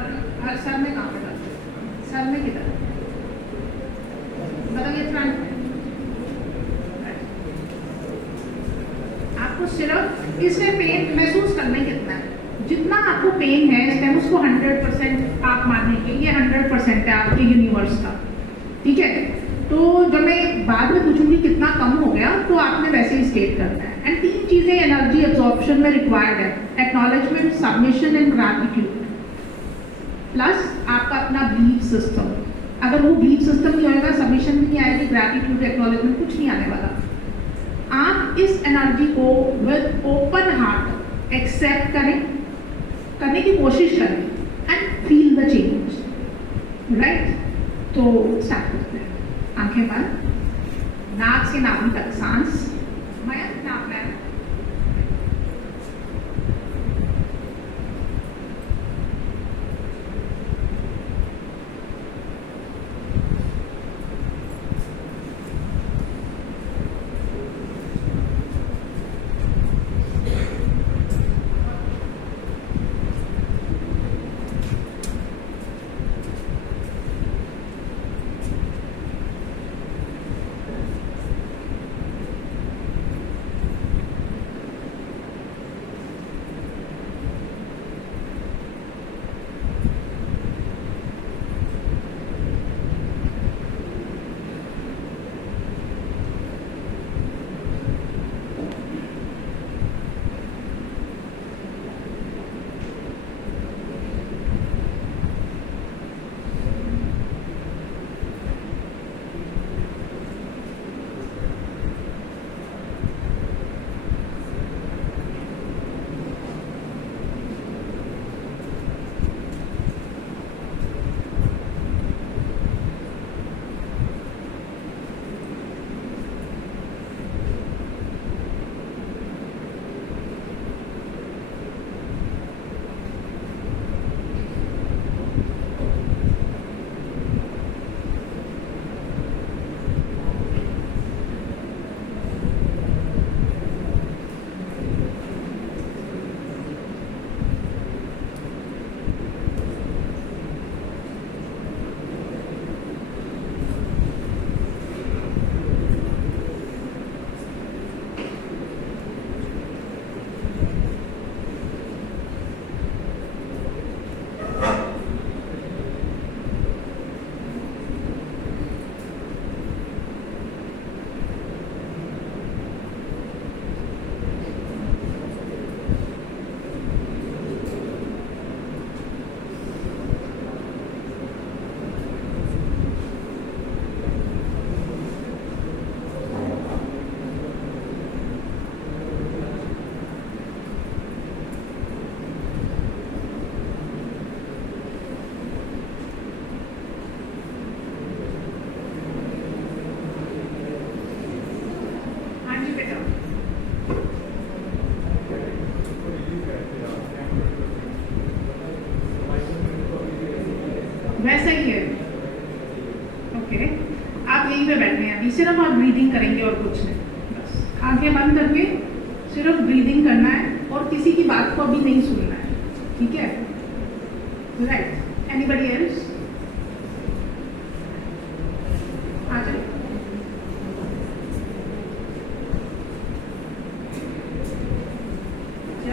हर सर में कहाँ पे लगते हैं, सर में किधर, बताइए फ्रंट में। आपको सिर्फ इसमें पेन महसूस करना ही कितना है, जितना आपको पेन है इस टाइम उसको 100% आप मानेंगे, ये 100% है आपके यूनिवर्स का, ठीक है। तो जब मैं बाद में पूछूंगी कितना कम हो गया, तो आपने वैसे ही स्टेट करना है। एंड 3 चीजें एनर्जी एब्जॉर्प्शन में रिक्वायर्ड है, acknowledgement, submission and gratitude, plus आपका अपना बिलीफ सिस्टम। अगर वो बिलीफ सिस्टम नहीं होगा, सबमिशन भी नहीं आएगी, ग्रैटिट्यूड, एक्नॉलेजमेंट कुछ नहीं आने वाला। आप इस एनर्जी को विद ओपन हार्ट एक्सेप्ट करें, करने की कोशिश करें and feel the change, right. तो स्टार्ट करते हैं। आंखें बंद, नाक से नाभि तक सांस, मयंक नाक में। वैसा ही है। ओके, आप यहीं पे बैठे हैं अभी, सिर्फ आप ब्रीदिंग करेंगे और कुछ नहीं, बस आंखें बंद करके सिर्फ ब्रीदिंग करना है और किसी की बात को अभी नहीं सुनना है, ठीक है? Right, anybody else? आ जाए।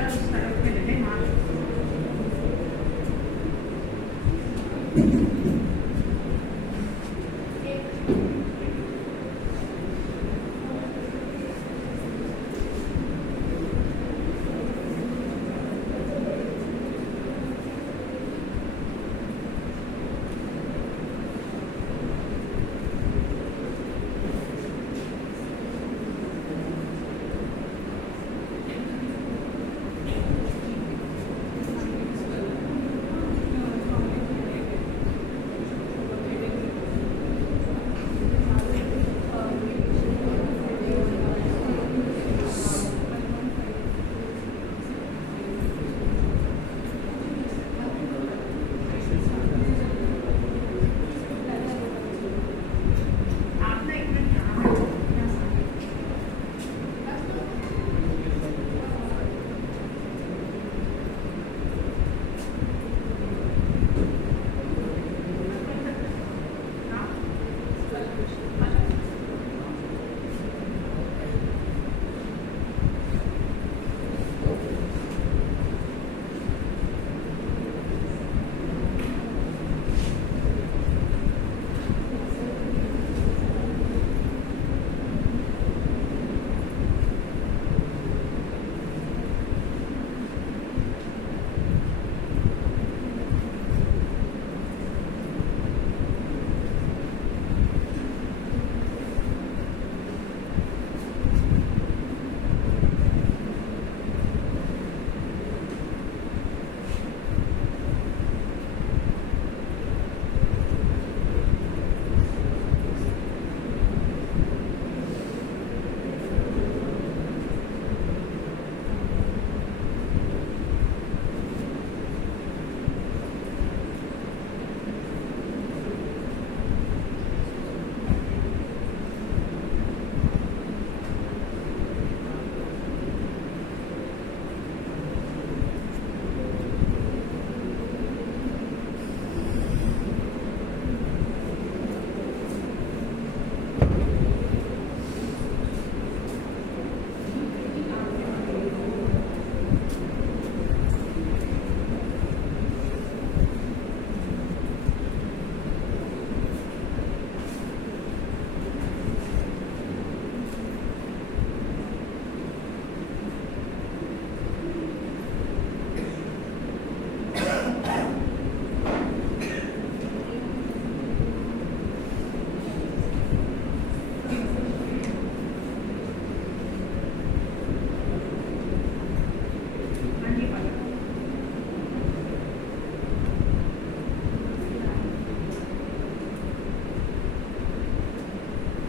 उस तरफ पे लेते हैं, हाँ।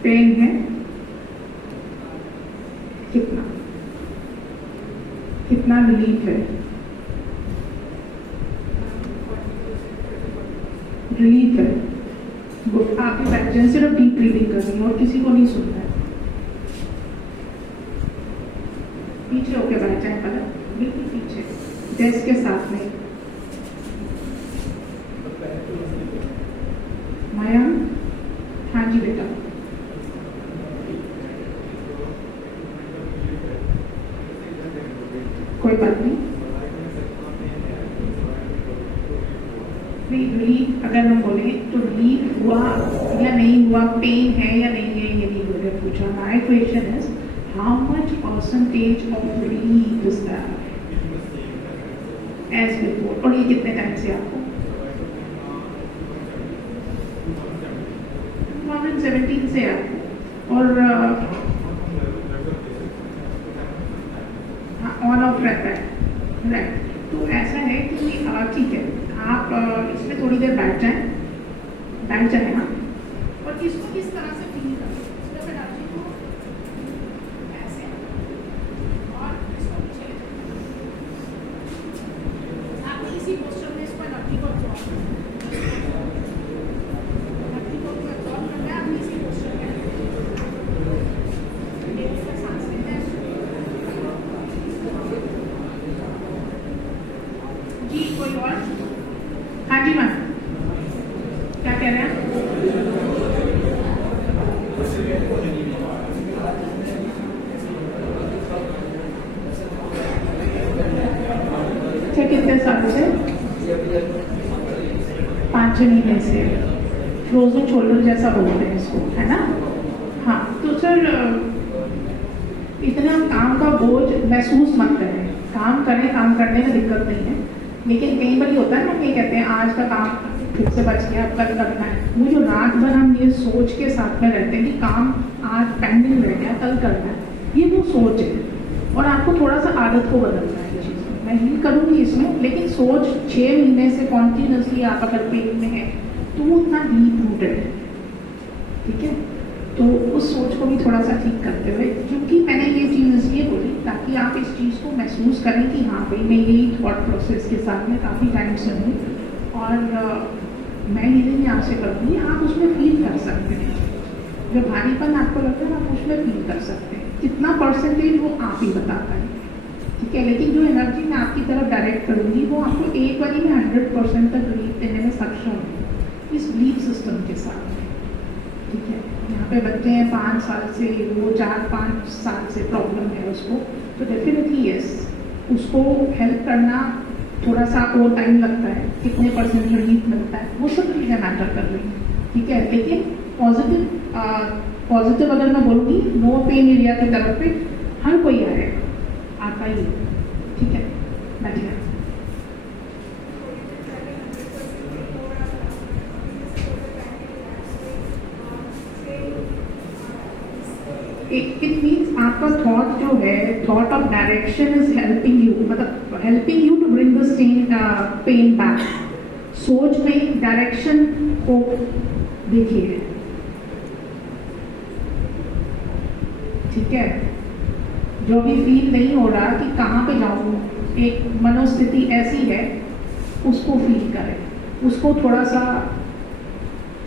पेन है कितना, कितना रिलीफ है? रिलीफ है। गुड, आप ही बैठ जाए, सिर्फ डीप ब्रीदिंग करनी और किसी को नहीं सुनना है। पीछे होके बैठ जाए, पलक बिल्कुल पीछे, डेस्क के साथ में। माया, हाँ जी बेटा। कोई बात नहीं, रिलीफ अगर हम बोले तो रिलीफ हुआ या नहीं हुआ, पेन है या नहीं है, ये नहीं बोले पूछा। My question is how much percentage of relief is that as before, और ये कितने टाइम से आपको? 2017 से आपको, और ऑन ऑफ रहता है, राइट? तो ऐसा है कि ठीक है, आप इसमें थोड़ी देर बैठ जाएं, हाँ, और इसको किस तरह से फील करें, सिर्फ एनर्जी को ऐसे और इसको पीछे ले जाएं। आपने इसी पोस्चर में इसको एनर्जी को absorb करना है। कोई और? हाँ जी मैम, क्या कह रहे हैं? अच्छा, कितने साल से? 5-6 महीने से फ्रोजन शोल्डर जैसा बोलते हैं इसको, है ना? हाँ, तो सर इतना काम का बोझ महसूस मत करें। काम करें, काम करने में दिक्कत नहीं है, लेकिन कई बार होता है ना कि कहते हैं आज का काम फिर से बच गया, कल करना है। वो जो रात भर हम ये सोच के साथ में रहते हैं कि काम आज पेंडिंग रह गया, कल करना है, ये वो सोच है। और आपको थोड़ा सा आदत को बदलना है ये चीज़। मैं हील करूँगी इसमें, लेकिन सोच 6 महीने से कॉन्टिन्यूसली आप अगर पेन में है तो वो उतना डीप रूटेड है, ठीक है? तो उस सोच को भी थोड़ा सा ठीक करते हुए, क्योंकि मैंने ये चीज़ इसलिए बोली ताकि आप इस चीज़ को महसूस करें कि हाँ भाई मैं यही थॉट प्रोसेस के साथ में काफ़ी टाइम से हूँ और मैं हीलिंग यहाँ से करूँगी। आप उसमें फील कर सकते हैं, जो भारीपन आपको लगता है आप उसमें फील कर सकते हैं। कितना परसेंटेज वो आप ही बताता है, ठीक है? लेकिन जो एनर्जी मैं आपकी तरफ डायरेक्ट करूँगी वो आपको एक बारी में 100% तक रिलीफ देने में सक्षम है इस बिलीफ सिस्टम के साथ, ठीक है? यहाँ पे बच्चे हैं 5 साल से, वो 4-5 साल से प्रॉब्लम है उसको, तो डेफिनेटली यस, उसको हेल्प करना थोड़ा सा और टाइम लगता है, कितने परसेंट रिलीफ मिलता है वो सब चीज़ें मैटर कर रही हैं, ठीक है? लेकिन पॉजिटिव अगर मैं बोलूँगी, नो पेन एरिया की तरफ पे हर कोई आएगा, आता ही है, ठीक है? बैठिए। इट मीन्स आपका थॉट जो है, thought of direction is helping you, मतलब helping you to bring the pain back. सोच में डायरेक्शन को देखिए, ठीक है? जो भी फील नहीं हो रहा कि कहाँ पे जाऊँ, एक मनोस्थिति ऐसी है, उसको फील करें, उसको थोड़ा सा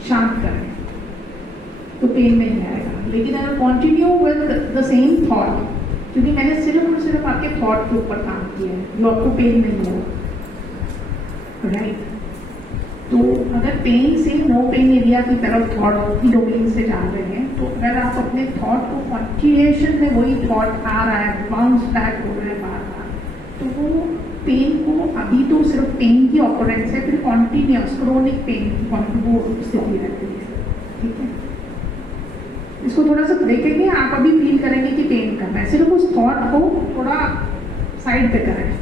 शांत करें, तो पेन नहीं आएगा। लेकिन अगर continue with the same thought, क्योंकि मैंने सिर्फ और सिर्फ आपके थॉट के ऊपर काम किया है, जो आपको पेन नहीं हो, राइट? तो अगर पेन से नो पेन एरिया की तरफ थॉट की डोमेन से जा रहे हैं, तो अगर आप अपने थॉट को कंटिन्यूएशन में वही थॉट आ रहा है, बाउंस बैक हो रहा है बार बार, तो वो पेन को अभी तो सिर्फ पेन की ऑपरेंस है, फिर कॉन्टिन्यूस क्रोनिक पेन की वो स्थिति रहती है, ठीक है? इसको थोड़ा सा देखेंगे, आप अभी फील करेंगे कि पेन कर रहा है, सिर्फ उस थॉट को थोड़ा साइड पे करें।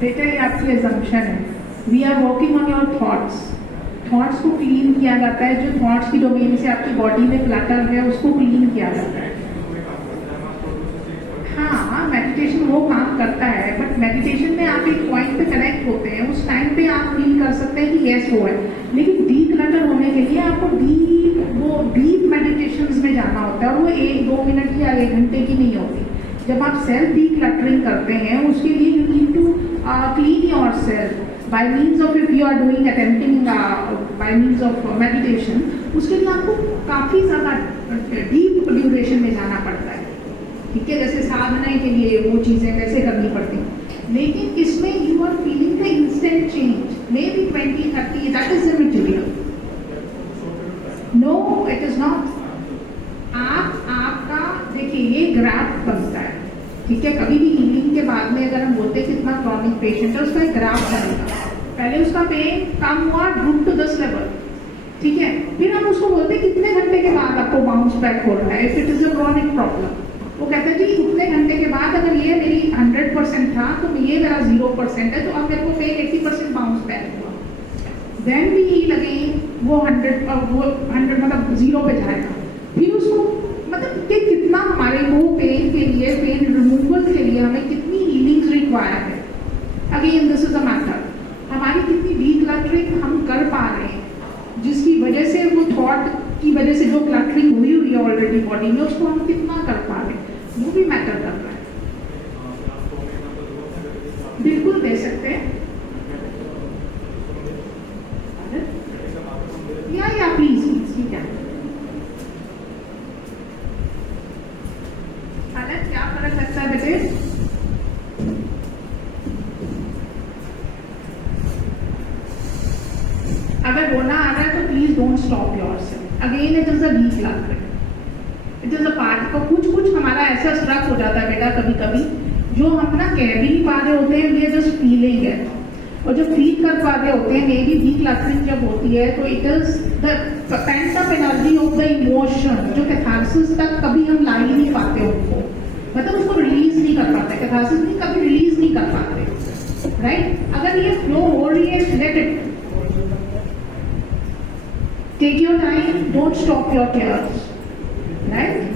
बेटा ये आपकी एजम्पशन है, we are working on your thoughts. Thoughts को क्लीन किया जाता है, जो थॉट्स की डोमेन से आपकी बॉडी में क्लटर है उसको क्लीन किया जाता है। हाँ, मेडिटेशन वो काम करता है, बट मेडिटेशन में आप एक पॉइंट पे कनेक्ट होते हैं, उस टाइम पे आप फील कर सकते हैं कि यस वो है। लेकिन डी क्लटर होने के लिए आपको डीप मेडिटेशंस में जाना होता है, और वो 1-2 मिनट या 1 घंटे की नहीं होती। जब आप सेल्फ डी क्लटरिंग करते हैं, उसके लिए you need to clean yourself by means of, if you are doing attempting by means of meditation, उसके लिए आपको काफ़ी ज़्यादा डीप ड्यूरेशन में जाना पड़ता है, ठीक है? जैसे साधना के लिए वो चीज़ें वैसे करनी पड़ती हैं, लेकिन इसमें you are feeling the instant change, may be 20-30, that is the material. No, it is not. आपका देखिए ये ग्राफ बनता है, ठीक है? कभी भी हीलिंग के बाद में अगर हम बोलते हैं कितना क्रॉनिक पेशेंट है, उसका एक ग्राफ बनेगा। पहले उसका पेन कम हुआ, ड्रूप टू दिस लेवल, ठीक है? फिर हम उसको बोलते हैं कितने घंटे के बाद आपको बाउंस बैक हो रहा है, if it is a chronic problem. वो कहते हैं जी उतने घंटे के बाद अगर ये मेरी 100% था तो ये मेरा 0% है, तो अब मेरे को पेन 80% बाउंस बैक हुआ। देन भी हील अगेन वो 100 मतलब 0 पे जाएगा। फिर उसको मतलब कि कितना हमारे को पेन के लिए, पेन रिमूवल के लिए हमें कितनी हीलिंग्स रिक्वायर है। Again this is a matter, हमारी कितनी डीक्लटरिंग हम कर पा रहे हैं, जिसकी वजह से वो थॉट की वजह से जो क्लटरिंग हुई है ऑलरेडी बॉडी में, उसको हम कितना कर पा रहे हैं, वो भी मैटर कर रहा है। बिल्कुल दे सकते हैं, या प्लीज ठीक है। हालत क्या फर्क लगता है बेटे? अगर रोना आ रहा है तो please don't stop yourself. Again it is a decluttering, it is a part. को कुछ हमारा ऐसा स्ट्रक हो जाता है बेटा कभी कभी, जो हम ना कह भी नहीं पा रहे होते हैं, ये जस्ट फीलिंग है, और जब फील कर पा रहे होते हैं, मे बी डीक्लटरिंग जब होती है तो it is the pent up energy of the emotion, जो कैथारसिस तक कभी हम ला ही नहीं पाते उनको, मतलब उसको रिलीज नहीं कर पाते, कैथारसिस नहीं कभी रिलीज नहीं कर पाते, राइट? अगर ये फ्लो हो रही है, let it, take your time, don't stop your tears, right?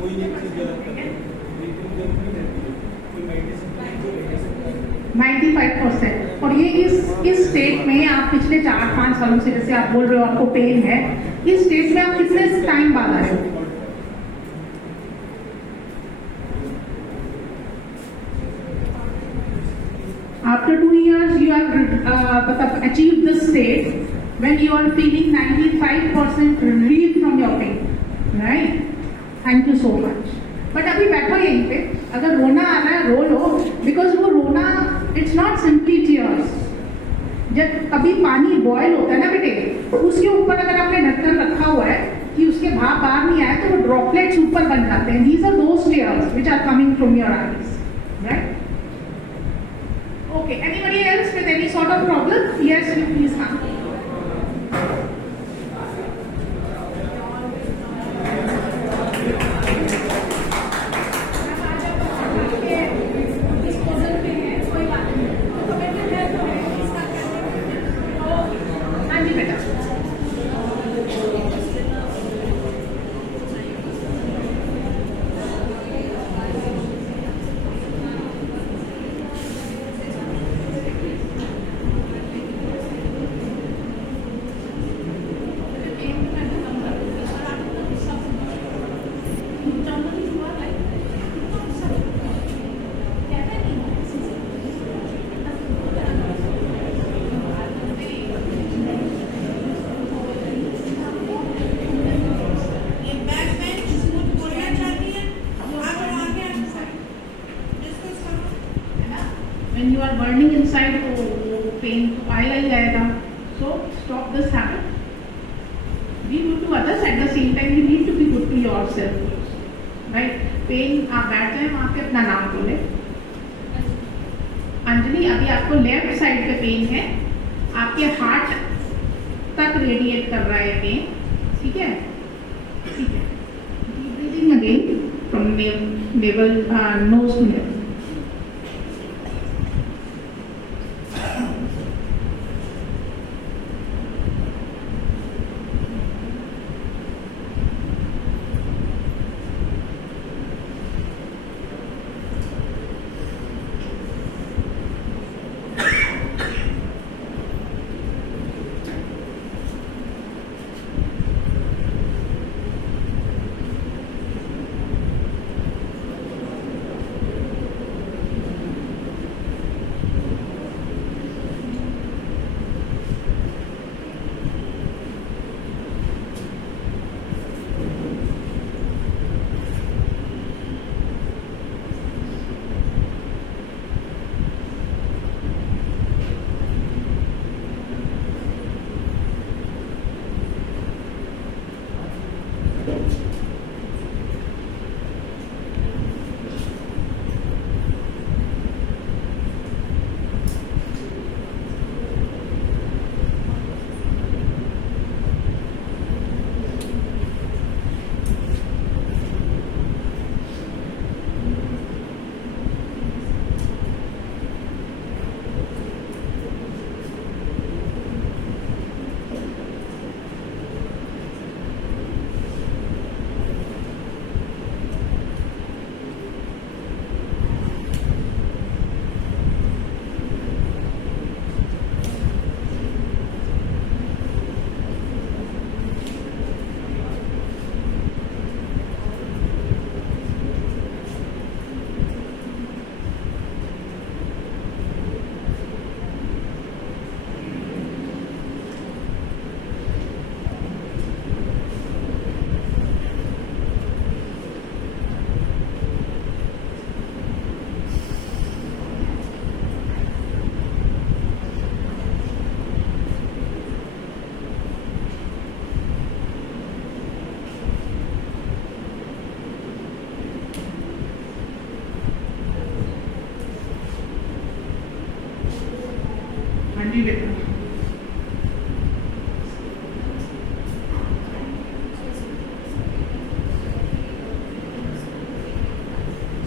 कोई एक चीज गलत कर रहे हैं, लेकिन जब भी रहती है कोई मेडिसिन जो ले सकता है 95%। और ये इस स्टेट में आप पिछले 4-5 सालों से, जैसे आप बोल रहे हो आपको पेन है, इस स्टेट में आप कितने टाइम बाद आए हो? After 2 years, you have achieved this state when you are feeling 95% relief from your pain, right? Thank you so much. But अभी बैठो यहीं पे, अगर रोना आ रहा है रो लो, बिकॉज वो रोना इट्स नॉट सिंपली टीयर्स। जब कभी पानी बॉयल होता है ना बेटे, उसके ऊपर अगर आपने ढक्कन रखा हुआ है कि उसके भाप बाहर नहीं आए, तो वो ड्रॉपलेट्स ऊपर बन जाते हैं। These are those tears which are coming from your eyes, right? Okay, anybody else with any sort of problem? Yes, you please come. हाँ जी बेटा। When you are burning inside, तो पेन तो आएगा ही आएगा. So stop this habit. Be good to others at the same time. You need to be good to yourself, right? Pain आप बैठ जाए वहाँ पे, अपना नाम बोले. अंजलि, अभी आपको लेफ्ट साइड पे पेन है, आपके हार्ट तक रेडिएट कर रहा है पेन, ठीक है? ठीक है. Deep breathing again from navel, nose to navel.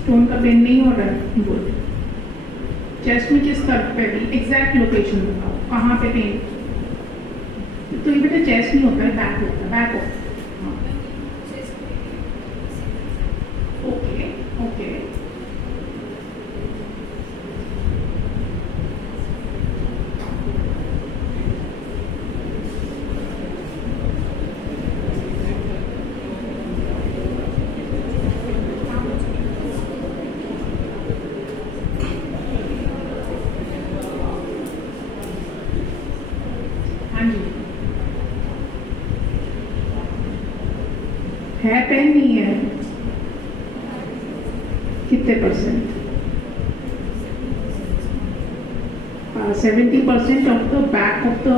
Stone का पेन नहीं हो रहा है? गुड। चेस्ट में किस तरफ पे भी एग्जैक्ट लोकेशन बताओ, कहाँ पे पेन? तो ये बेटा चेस्ट नहीं होता है, बैक होता है, बैक हो। Okay okay. हाँ जी, है पेन नहीं है? कितने percent? 70% of the back of the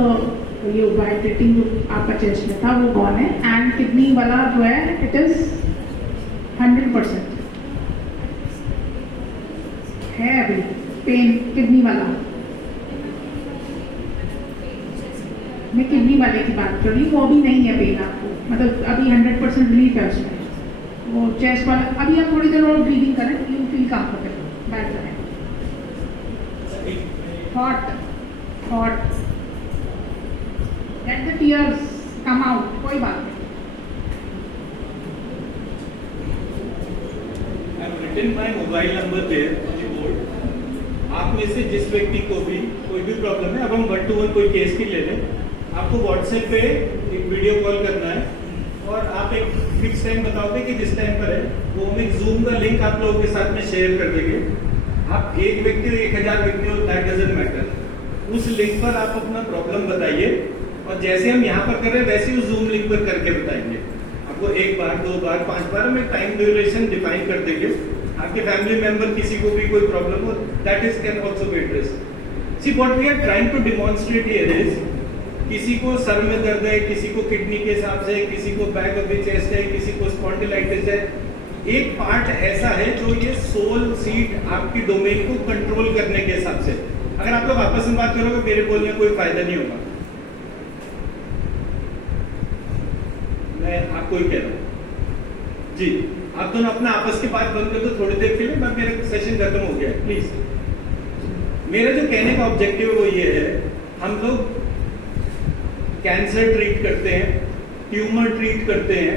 ये वाइब्रेटिंग जो आपका चेस्ट में था वो गॉन है, एंड किडनी वाला जो है इट इज 100% है अभी पेन किडनी वाला। मैं किडनी वाले की बात कर रही हूँ, वो भी नहीं है पेन आपको, मतलब अभी 100% रिलीफ है उसमें। वो चेस्ट वाला अभी आप थोड़ी देर और ब्रीदिंग करें, यू फील कंफर्टेबल, बैठ जाए। Hot hot, let the tears come out, कोई बात नहीं। I have written my mobile number there on the board. आप में से जिस व्यक्ति को भी कोई भी प्रॉब्लम है, अब हम 1 to 1 कोई केस की ले लें, आपको व्हाट्सएप पे एक वीडियो कॉल करना है और आप एक फिक्स टाइम बताओगे कि जिस टाइम पर है, वो हम एक जूम का लिंक आप लोगों के साथ में शेयर कर देंगे। आप एक व्यक्ति हो 1000 व्यक्ति हो, दैट डजंट मैटर। उस लिंक पर आप अपना प्रॉब्लम बताइए और जैसे हम यहाँ पर कर रहे हैं वैसे ही उस जूम लिंक पर करके बताएंगे। आपको 1 बार 2 बार 5 बार हम एक टाइम ड्यूरेशन डिफाइन कर देंगे। आपके फैमिली मेंबर किसी को भी कोई प्रॉब्लम हो, that is can also be addressed. See what we are trying to demonstrate here is, किसी को सर में दर्द है, किसी को किडनी के हिसाब से, किसी को बैक ऑफ द चेस्ट है, किसी को स्पॉन्डिलाइटिस है। एक पार्ट ऐसा है जो ये सोल सीट आपकी डोमेन को कंट्रोल करने के हिसाब से, अगर आप लोग आपस में बात करोगे मेरे बोलने में कोई फायदा नहीं होगा, मैं आपको ही कह रहा हूं जी। आप दोनों अपना आपस की बात बंद कर दो थोड़ी देर के लिए, मैं मेरा सेशन खत्म हो गया है प्लीज। मेरा जो कहने का ऑब्जेक्टिव है वो ये है, हम लोग कैंसर ट्रीट करते हैं, ट्यूमर ट्रीट करते हैं,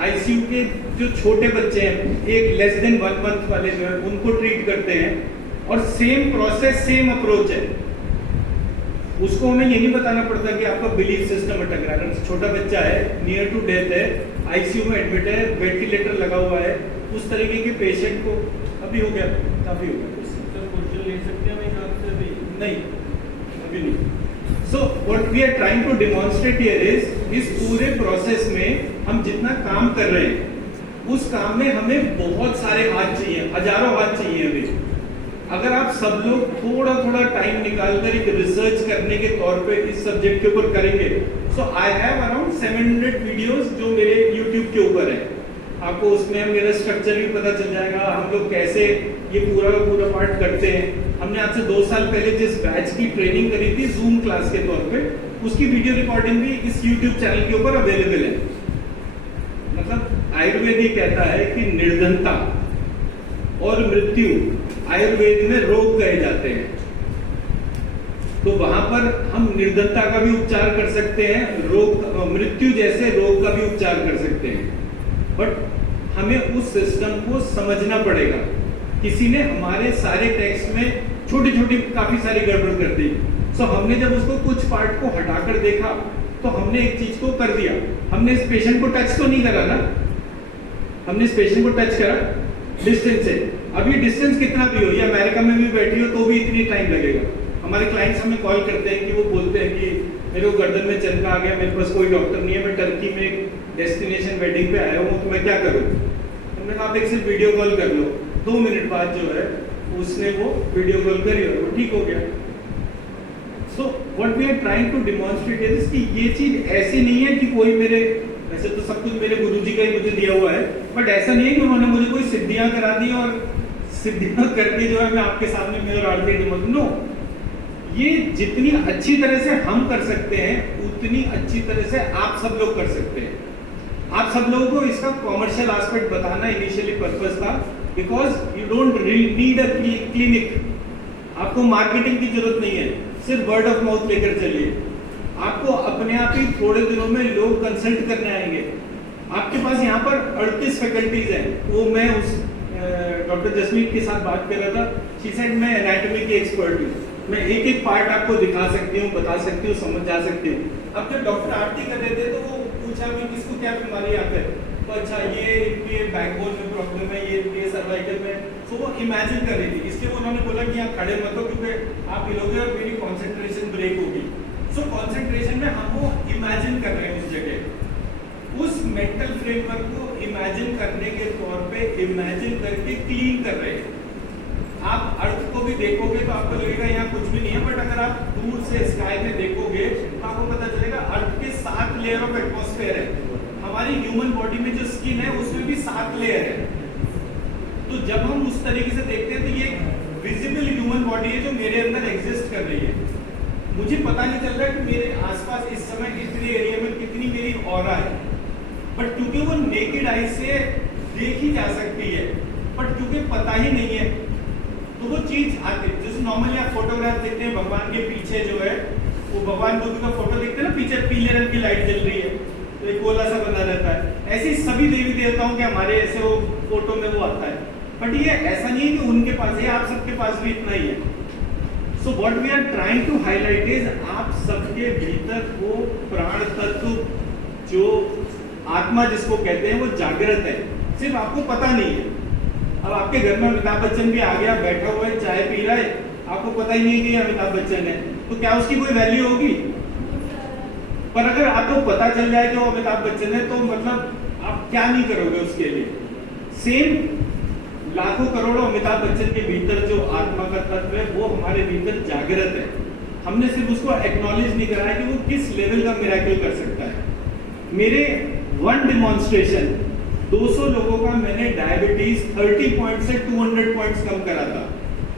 आईसीयू के जो छोटे बच्चे हैं, एक लेस देन 1 मंथ वाले जो है उनको ट्रीट करते हैं, और सेम प्रोसेस सेम अप्रोच है। उसको हमें ये नहीं बताना पड़ता कि आपका बिलीफ सिस्टम अटक रहा है। छोटा बच्चा है, नियर टू डेथ है, आईसीयू में एडमिट है, वेंटिलेटर लगा हुआ है, उस तरीके के पेशेंट को अभी हो गया, काफी हो गया, क्वेश्चन ले सकते हैं हम आपसे भी? नहीं अभी नहीं। So what we are trying to demonstrate here is, इस पूरे प्रोसेस में हम जितना काम कर रहे हैं उस काम में हमें बहुत सारे हाथ चाहिए, हजारों हाथ चाहिए अभी। अगर आप सब लोग थोड़ा थोड़ा टाइम निकालकर एक रिसर्च करने के तौर पे इस सब्जेक्ट के ऊपर करेंगे, सो आई हैव अराउंड 700 वीडियोस जो मेरे यूट्यूब के ऊपर है। आपको उसमें मेरा स्ट्रक्चर भी पता चल जाएगा, हम लोग कैसे ये पूरा का पूरा पार्ट करते हैं। हमने आज से 2 साल पहले जिस बैच की ट्रेनिंग करी थी जूम क्लास के तौर पे, उसकी वीडियो रिकॉर्डिंग भी इस यूट्यूब चैनल के ऊपर अवेलेबल है। मतलब आयुर्वेद ये कहता है कि निर्धनता और मृत्यु आयुर्वेद में रोग कहे जाते हैं, तो वहां पर हम निर्धनता का भी उपचार कर सकते हैं, रोग मृत्यु जैसे रोग का भी उपचार कर सकते हैं। बट हमें उस सिस्टम को समझना पड़ेगा। किसी ने हमारे सारे टेक्स्ट में छोटी छोटी काफी सारी गड़बड़ कर दी, सो हमने जब उसको कुछ पार्ट को हटाकर देखा तो हमने एक चीज को कर दिया, हमने इस पेशेंट को टच तो नहीं करा ना, हमने इस पेशेंट को टच करा डिस्टेंस से। अभी डिस्टेंस कितना भी हो, या अमेरिका में भी बैठी हो तो भी इतनी टाइम लगेगा। हमारे क्लाइंट्स हमें कॉल करते हैं कि वो बोलते हैं कि मेरे को गर्दन में चनका आ गया, मेरे पास कोई डॉक्टर नहीं है, मैं टर्की में एक डेस्टिनेशन वेडिंग पे आया हूँ, तो मैं क्या करूँ? हमने कहा आप एक सिर्फ वीडियो कॉल कर लो, 2 मिनट बाद जो है उसने वो वीडियो कॉल करी और वो ठीक हो गया। So what we are trying to demonstrate is कि ये चीज ऐसी नहीं है कि कोई मेरे, वैसे तो सब कुछ मेरे गुरुजी का ही मुझे दिया हुआ है, बट ऐसा नहीं है कि उन्होंने मुझे कोई सिद्धियां करा दी और सिद्धियां करके जो है मैं आपके सामने मेरे आर्थिक नो। ये जितनी अच्छी तरह से हम कर सकते हैं उतनी अच्छी तरह से आप सब लोग कर सकते हैं। आप सब लोगों को इसका कॉमर्शियल एस्पेक्ट बताना इनिशियली पर्पस था, because you don't need a clinic, आपको मार्केटिंग की जरूरत नहीं है, सिर्फ वर्ड ऑफ माउथ लेकर चलिए, आपको अपने आप ही थोड़े दिनों में लोग कंसल्ट करने आएंगे। आपके पास यहाँ पर 38 फैकल्टीज हैं। वो मैं उस डॉक्टर जसमीत के साथ बात कर रहा था, शी सेड मैं एनाटॉमी की एक्सपर्ट हूँ, मैं एक एक पार्ट आपको दिखा सकती हूँ, बता सकती हूँ, समझ जा सकती हूँ। अब जब डॉक्टर आरती कर रहे थे तो वो पूछा भी किसको क्या बीमारी आता है, तो अच्छा ये बैकबोन में प्रॉब्लम है, ये सर्वाइकल में, तो वो इमेजिन कर रही थी। इसलिए उन्होंने बोला कि आप खड़े मत हो क्योंकि आप हिलोगे और मेरी कॉन्सेंट्रेशन ब्रेक होगी। सो कॉन्सेंट्रेशन में हम वो इमेजिन कर रहे हैं उस जगह, उस मेंटल फ्रेमवर्क को इमेजिन करने के तौर पे इमेजिन करके क्लीन कर रहे हैं। आप अर्थ को भी देखोगे तो आपको लगेगा यहाँ कुछ भी नहीं है, बट अगर आप दूर से स्काई में देखोगे तो आपको पता चलेगा अर्थ के 7 लेयर ऑफ एटमॉस्फेयर है। हमारी ह्यूमन बॉडी में जो स्किन है उसमें भी 7 लेयर है। तो जब हम उस तरीके से देखते हैं तो ये विजिबल ह्यूमन बॉडी है जो मेरे अंदर एग्जिस्ट कर रही है। मुझे पता नहीं चल रहा कि मेरे आसपास इस समय इतने एरिया में कितनी मेरी ऑरा है, बट क्योंकि वो नेकेड आई से देखी जा सकती है, बट क्योंकि पता ही नहीं है तो वो चीज आती है। जैसे नॉर्मली आप फोटोग्राफ देखते हैं, भगवान के पीछे जो है वो भगवान बुद्ध का फोटो देखते हैं ना, पीछे पीले रंग की लाइट जल रही है तो एक गोला सा बना रहता है। ऐसे सभी देवी देवताओं के हमारे ऐसे वो फोटो में वो आता है, बट ये ऐसा नहीं है कि उनके पास है, आप सबके पास भी इतना ही है। So what we are trying to highlight is आप सबके भीतर वो प्राण तत्व जो आत्मा जिसको कहते हैं वो जागृत है, सिर्फ आपको पता नहीं है। अब आपके घर में अमिताभ बच्चन भी आ गया, बैठा हुआ है, चाय पी रहा है, आपको पता ही नहीं है कि ये अमिताभ बच्चन है, तो क्या उसकी कोई वैल्यू होगी? पर अगर आपको पता चल जाए कि वो अमिताभ बच्चन है तो मतलब आप क्या नहीं करोगे उसके लिए। सेम लाखों करोड़ों अमिताभ बच्चन के भीतर जो आत्मा का तत्व है वो हमारे भीतर जागृत है। हमने सिर्फ उसको एक्नॉलेज नहीं कराया कि वो किस लेवल का मिरेकल कर सकता है। मेरे वन डिमॉन्स्ट्रेशन 200 लोगों का मैंने डायबिटीज 30 पॉइंट से 200 पॉइंट्स कम करा था।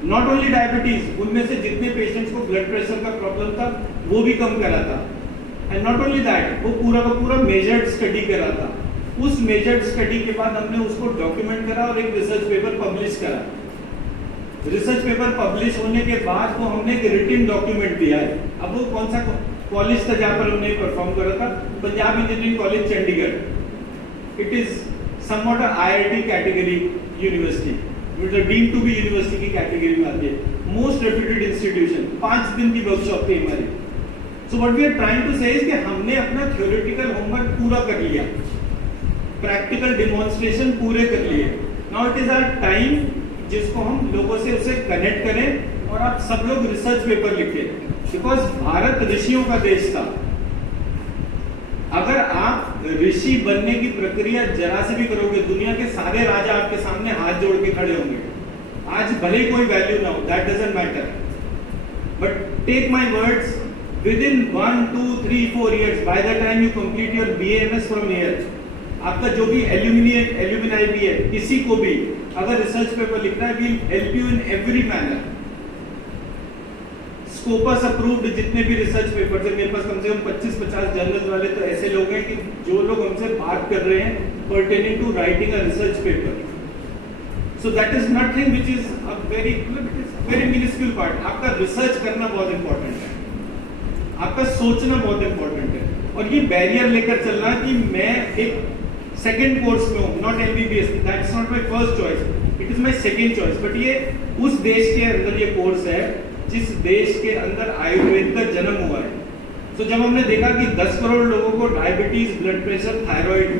नॉट ओनली डायबिटीज, उनमें से जितने पेशेंट्स को ब्लड प्रेशर का प्रॉब्लम था वो भी कम करा था। एंड नॉट ओनली दैट, वो पूरा का पूरा मेजर्ड स्टडी करा था। उस मेजर्ड स्टडी के बाद हमने उसको डॉक्यूमेंट करा और एक रिसर्च पेपर पब्लिश करा। रिसर्च पेपर पब्लिश होने के बाद वो हमने एक रिटन डॉक्यूमेंट दिया है। अब वो कौन सा कॉलेज था जहां पर हमने परफॉर्म करा था? Punjab engineering college Chandigarh. It is somewhat IIT category university, मतलब डीम्ड टू बी यूनिवर्सिटी की कैटेगरी में आती है। Most reputed institution. 5 दिन की वर्कशॉप थी हमारी। So what we are trying to say is कि हमने अपना थ्योरेटिकल होमवर्क पूरा कर लिया, प्रैक्टिकल डिमॉन्स्ट्रेशन पूरे कर लिए। Now it is our time जिसको हम लोगों से उसे कनेक्ट करें और आप सब लोग रिसर्च पेपर लिखें, बिकॉज भारत ऋषियों का देश था। अगर आप ऋषि बनने की प्रक्रिया जरा से भी करोगे, दुनिया के सारे राजा आपके सामने हाथ जोड़ के खड़े होंगे। आज भले ही कोई वैल्यू ना हो, that doesn't matter, but take my words, within 1, 2, 3, 4 years, by the time you complete your BAMS from here, आपका जो भी एल्यूमिनाई भी है, किसी को भी अगर रिसर्च पेपर लिखना है, will help you in every manner. Scopus approved जितने भी रिसर्च पेपर्स है, मेरे पास कम से कम 25-50 जर्नल वाले तो ऐसे लोग हैं कि जो लोग हमसे बात कर रहे हैं pertaining to writing a research paper. So that is nothing which is a very minuscule part. आपका रिसर्च करना बहुत इंपॉर्टेंट है, आपका सोचना बहुत इंपॉर्टेंट है, और ये बैरियर लेकर चलना कि मैं एक सेकेंड कोर्स में हूँ, not MBBS, that's not my first choice, it is my second choice. But ये उस देश के अंदर ये कोर्स है जिस देश के अंदर आयुर्वेद का जन्म हुआ है। तो जब हमने देखा कि 10 करोड़ लोगों को diabetes, blood pressure, thyroid,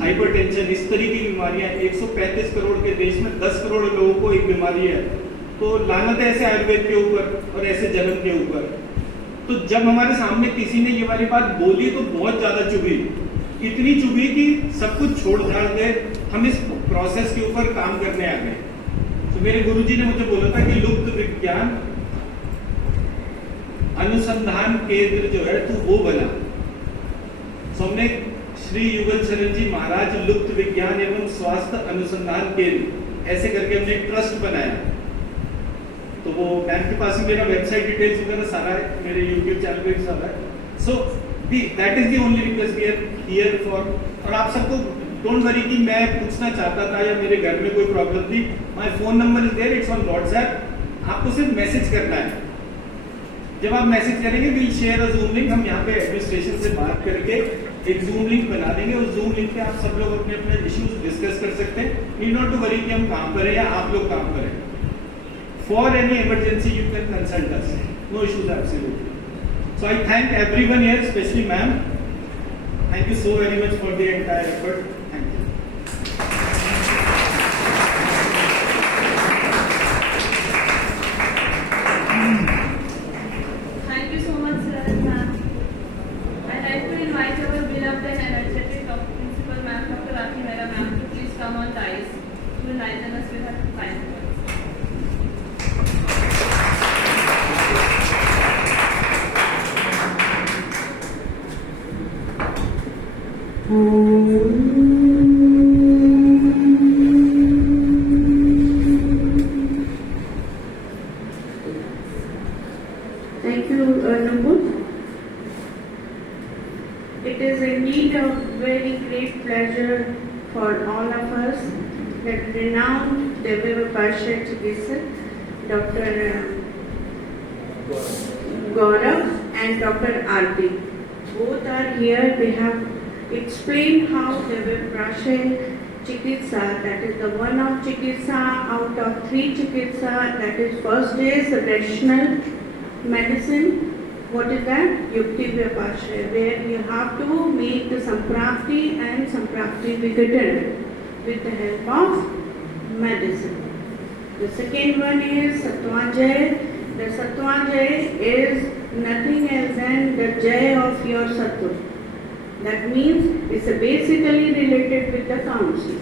hypertension, इस तरीके की बीमारियां, 135 करोड़ के देश में 10 करोड़ लोगों को एक बीमारी है, तो लानत है ऐसे आयुर्वेद के ऊपर और ऐसे जन्म के ऊपर। तो जब हमारे सामने किसी ने ये वाली बात बोली तो बहुत ज्यादा चुभी, इतनी चुभी कि सब कुछ छोड़ छाड़ के हम इस प्रोसेस के ऊपर काम करने आ गए। तो मेरे गुरुजी ने मुझे बोला था कि लुप्त विज्ञान अनुसंधान केंद्र जो है तू वो बना। तो हमने श्री युगल शरण जी महाराज लुप्त विज्ञान एवं स्वास्थ्य अनुसंधान केंद्र ऐसे करके हमने एक ट्रस्ट बनाया। तो वो मैम के पास ही मेरा वेबसाइट डिटेल्स वगैरह सारा है, मेरे यूट्यूब चैनल पे भी सारा है। So that is the only request we are here for. और आप सबको डोंट वरी कि मैं पूछना चाहता था या मेरे घर में कोई प्रॉब्लम थी, my phone number is there, it's on WhatsApp, आपको सिर्फ मैसेज करना है। जब आप मैसेज करेंगे will share a Zoom link, हम यहाँ पे एडमिनिस्ट्रेशन से बात करके एक जूम लिंक बना देंगे, उस जूम लिंक पे आप सब लोग अपने अपने इश्यूज डिस्कस कर सकते हैं। नीड नॉट टू वरी कि हम काम करें या आप लोग काम करें। For any emergency you can consult us, no issues absolutely. So I thank everyone here, specially ma'am, thank you so very much for the entire effort, thank you. Thank you so much, sir and ma'am. I'd like to invite our beloved and energetic principal ma'am, Dr. Rakhi Mehra ma'am, to please come on dais to enlighten us with her final words. Thank you, Nupur. It is indeed a very great pleasure for all of us that renowned Devavapasha Chikitsak, Dr. Gaurav and Dr. Arti. Both are here. They have explained how Devavapasha Chikitsa, that is the one of Chikitsa out of 3 Chikitsa, that is first is rational medicine. What is that? Yukti Vyapashaya, where you have to make the Samprapti and Samprapti Vikatan with the help of medicine. The second one is Sattvajay. The Sattvajay is nothing else than the Jay of your Sattva. That means it's basically related with the counsel.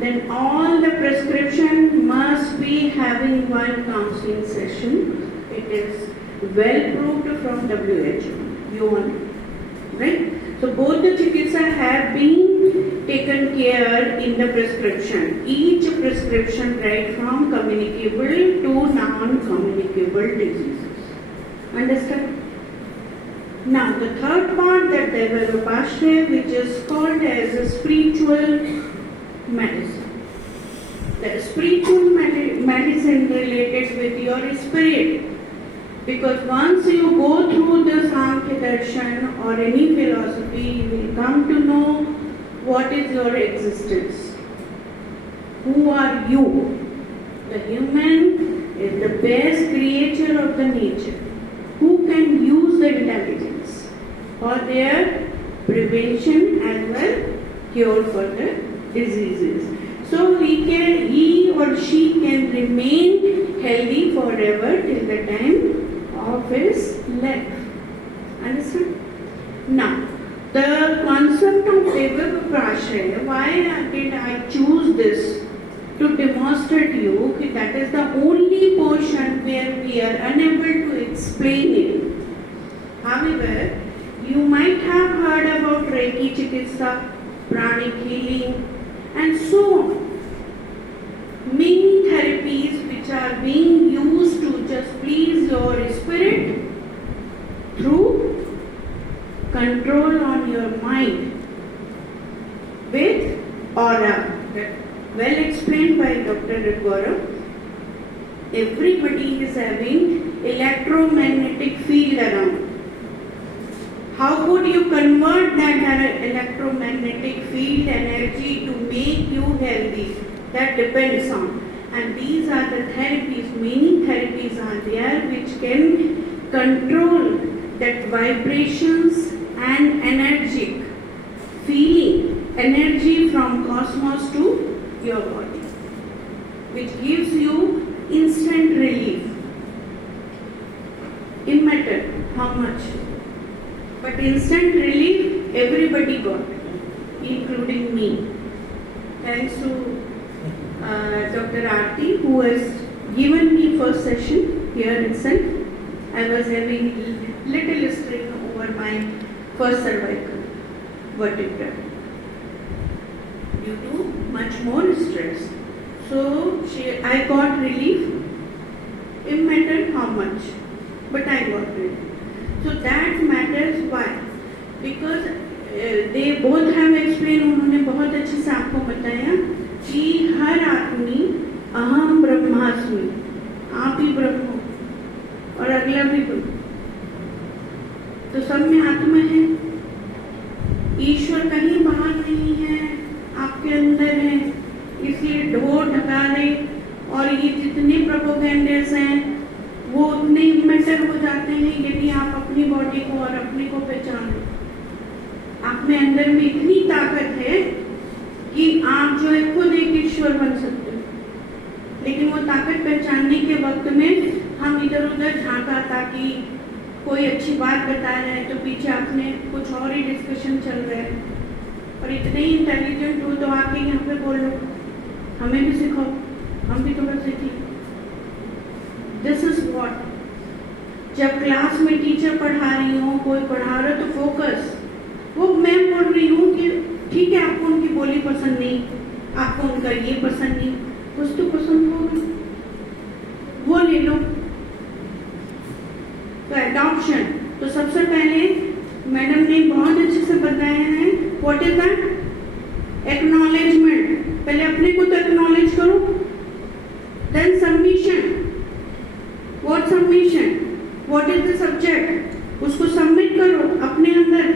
Then all the prescription must be having one counseling session. It is well proved from WHO. You want, right? So both the chikitsa have been taken care in the prescription. Each prescription right from communicable to non-communicable diseases. Understand? Now the third part, that Devavapasha, which is called as a spiritual medicine. The spiritual medicine related with your spirit. Because once you go through the Sankhya Darshan or any philosophy, you will come to know what is your existence. Who are you? The human is the best creature of the nature. Who can use the intelligence for their prevention as well cure for the diseases. So he or she can remain healthy forever till the time of his life. Understand? Now, the concept of Devavapasha, why did I choose this? To demonstrate you that is the only portion where we are unable to explain it. However, you might have heard about Reiki Chikitsa, Pranic healing, and so on. Many therapies which are being used to just please your spirit through control on your mind with aura. Well explained by Dr. Gaurav. Everybody is having electromagnetic field around. How could you convert that electromagnetic field energy to make you healthy? That depends on. And these are the therapies, many therapies are there which can control that vibrations and energetic feeling, energy from cosmos to your body, which gives you instant relief. Immediate, how much? But instant relief, everybody got, including me. Thanks to Dr. Arti, who has given me first session here itself. I was having little strain over my first cervical vertebra due to much more stress. So I got relief. It mattered how much, but I got relief. So that matters why? Because they both have explain, उन्होंने बहुत अच्छे से आपको बताया कि हर आदमी अहम ब्रह्मास्मि, आप ही ब्रह्म हो और अगला भी ब्रह्म, तो सब में आत्मा है। ईश्वर कहीं बाहर नहीं है, आपके अंदर है। इसलिए ढोर ढकारे और ये जितने प्रोपोगेंडर्स हैं वो उतने मैटर हो जाते हैं यदि आप अपनी बॉडी को और अपने को पहचान लो। आप में अंदर में इतनी ताकत है कि आप जो है खुद एक ईश्वर बन सकते हो, लेकिन वो ताकत पहचानने के वक्त में हम इधर उधर झांका ताकि कोई अच्छी बात बता रहे हैं तो पीछे आपने कुछ और ही डिस्कशन चल रहा है। और इतने ही इंटेलिजेंट हो तो आके यहाँ पे बोलो, हमें भी सिखाओ, हम भी थोड़ा सीखें। दिस इज व्हाट, जब क्लास में टीचर पढ़ा रही हो, कोई पढ़ा रहा तो फोकस। वो मैं बोल रही हूँ कि ठीक है आपको उनकी बोली पसंद नहीं, आपको उनका ये पसंद नहीं, कुछ तो पसंद होगा, वो ले लो। तो एडॉप्शन, तो सबसे पहले मैडम ने बहुत अच्छे से बताया है व्हाट इज दैट, एक्नॉलेजमेंट। पहले अपने को तो एक्नॉलेज करो, then submission. What submission, what is the subject, उसको सबमिट करो अपने अंदर,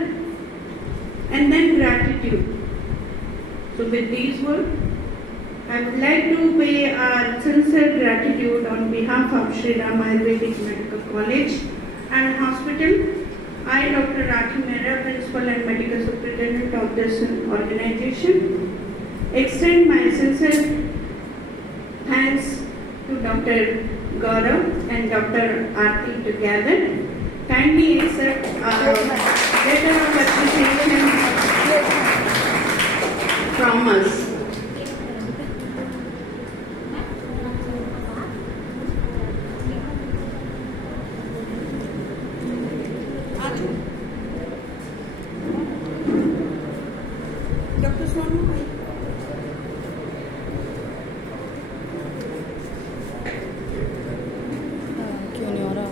and then gratitude. So with these words I would like to pay our sincere gratitude on behalf of Shri Ram Ayurvedic Medical College and Hospital. I, Dr. Rakhi Mehra, Principal and Medical Superintendent of this organization, extend my sincere thanks to Dr. Gaurav and Dr. Aarti together. Kindly accept our letter of appreciation from us. Dr. Sonu bhai. क्यों नहीं हो रहा?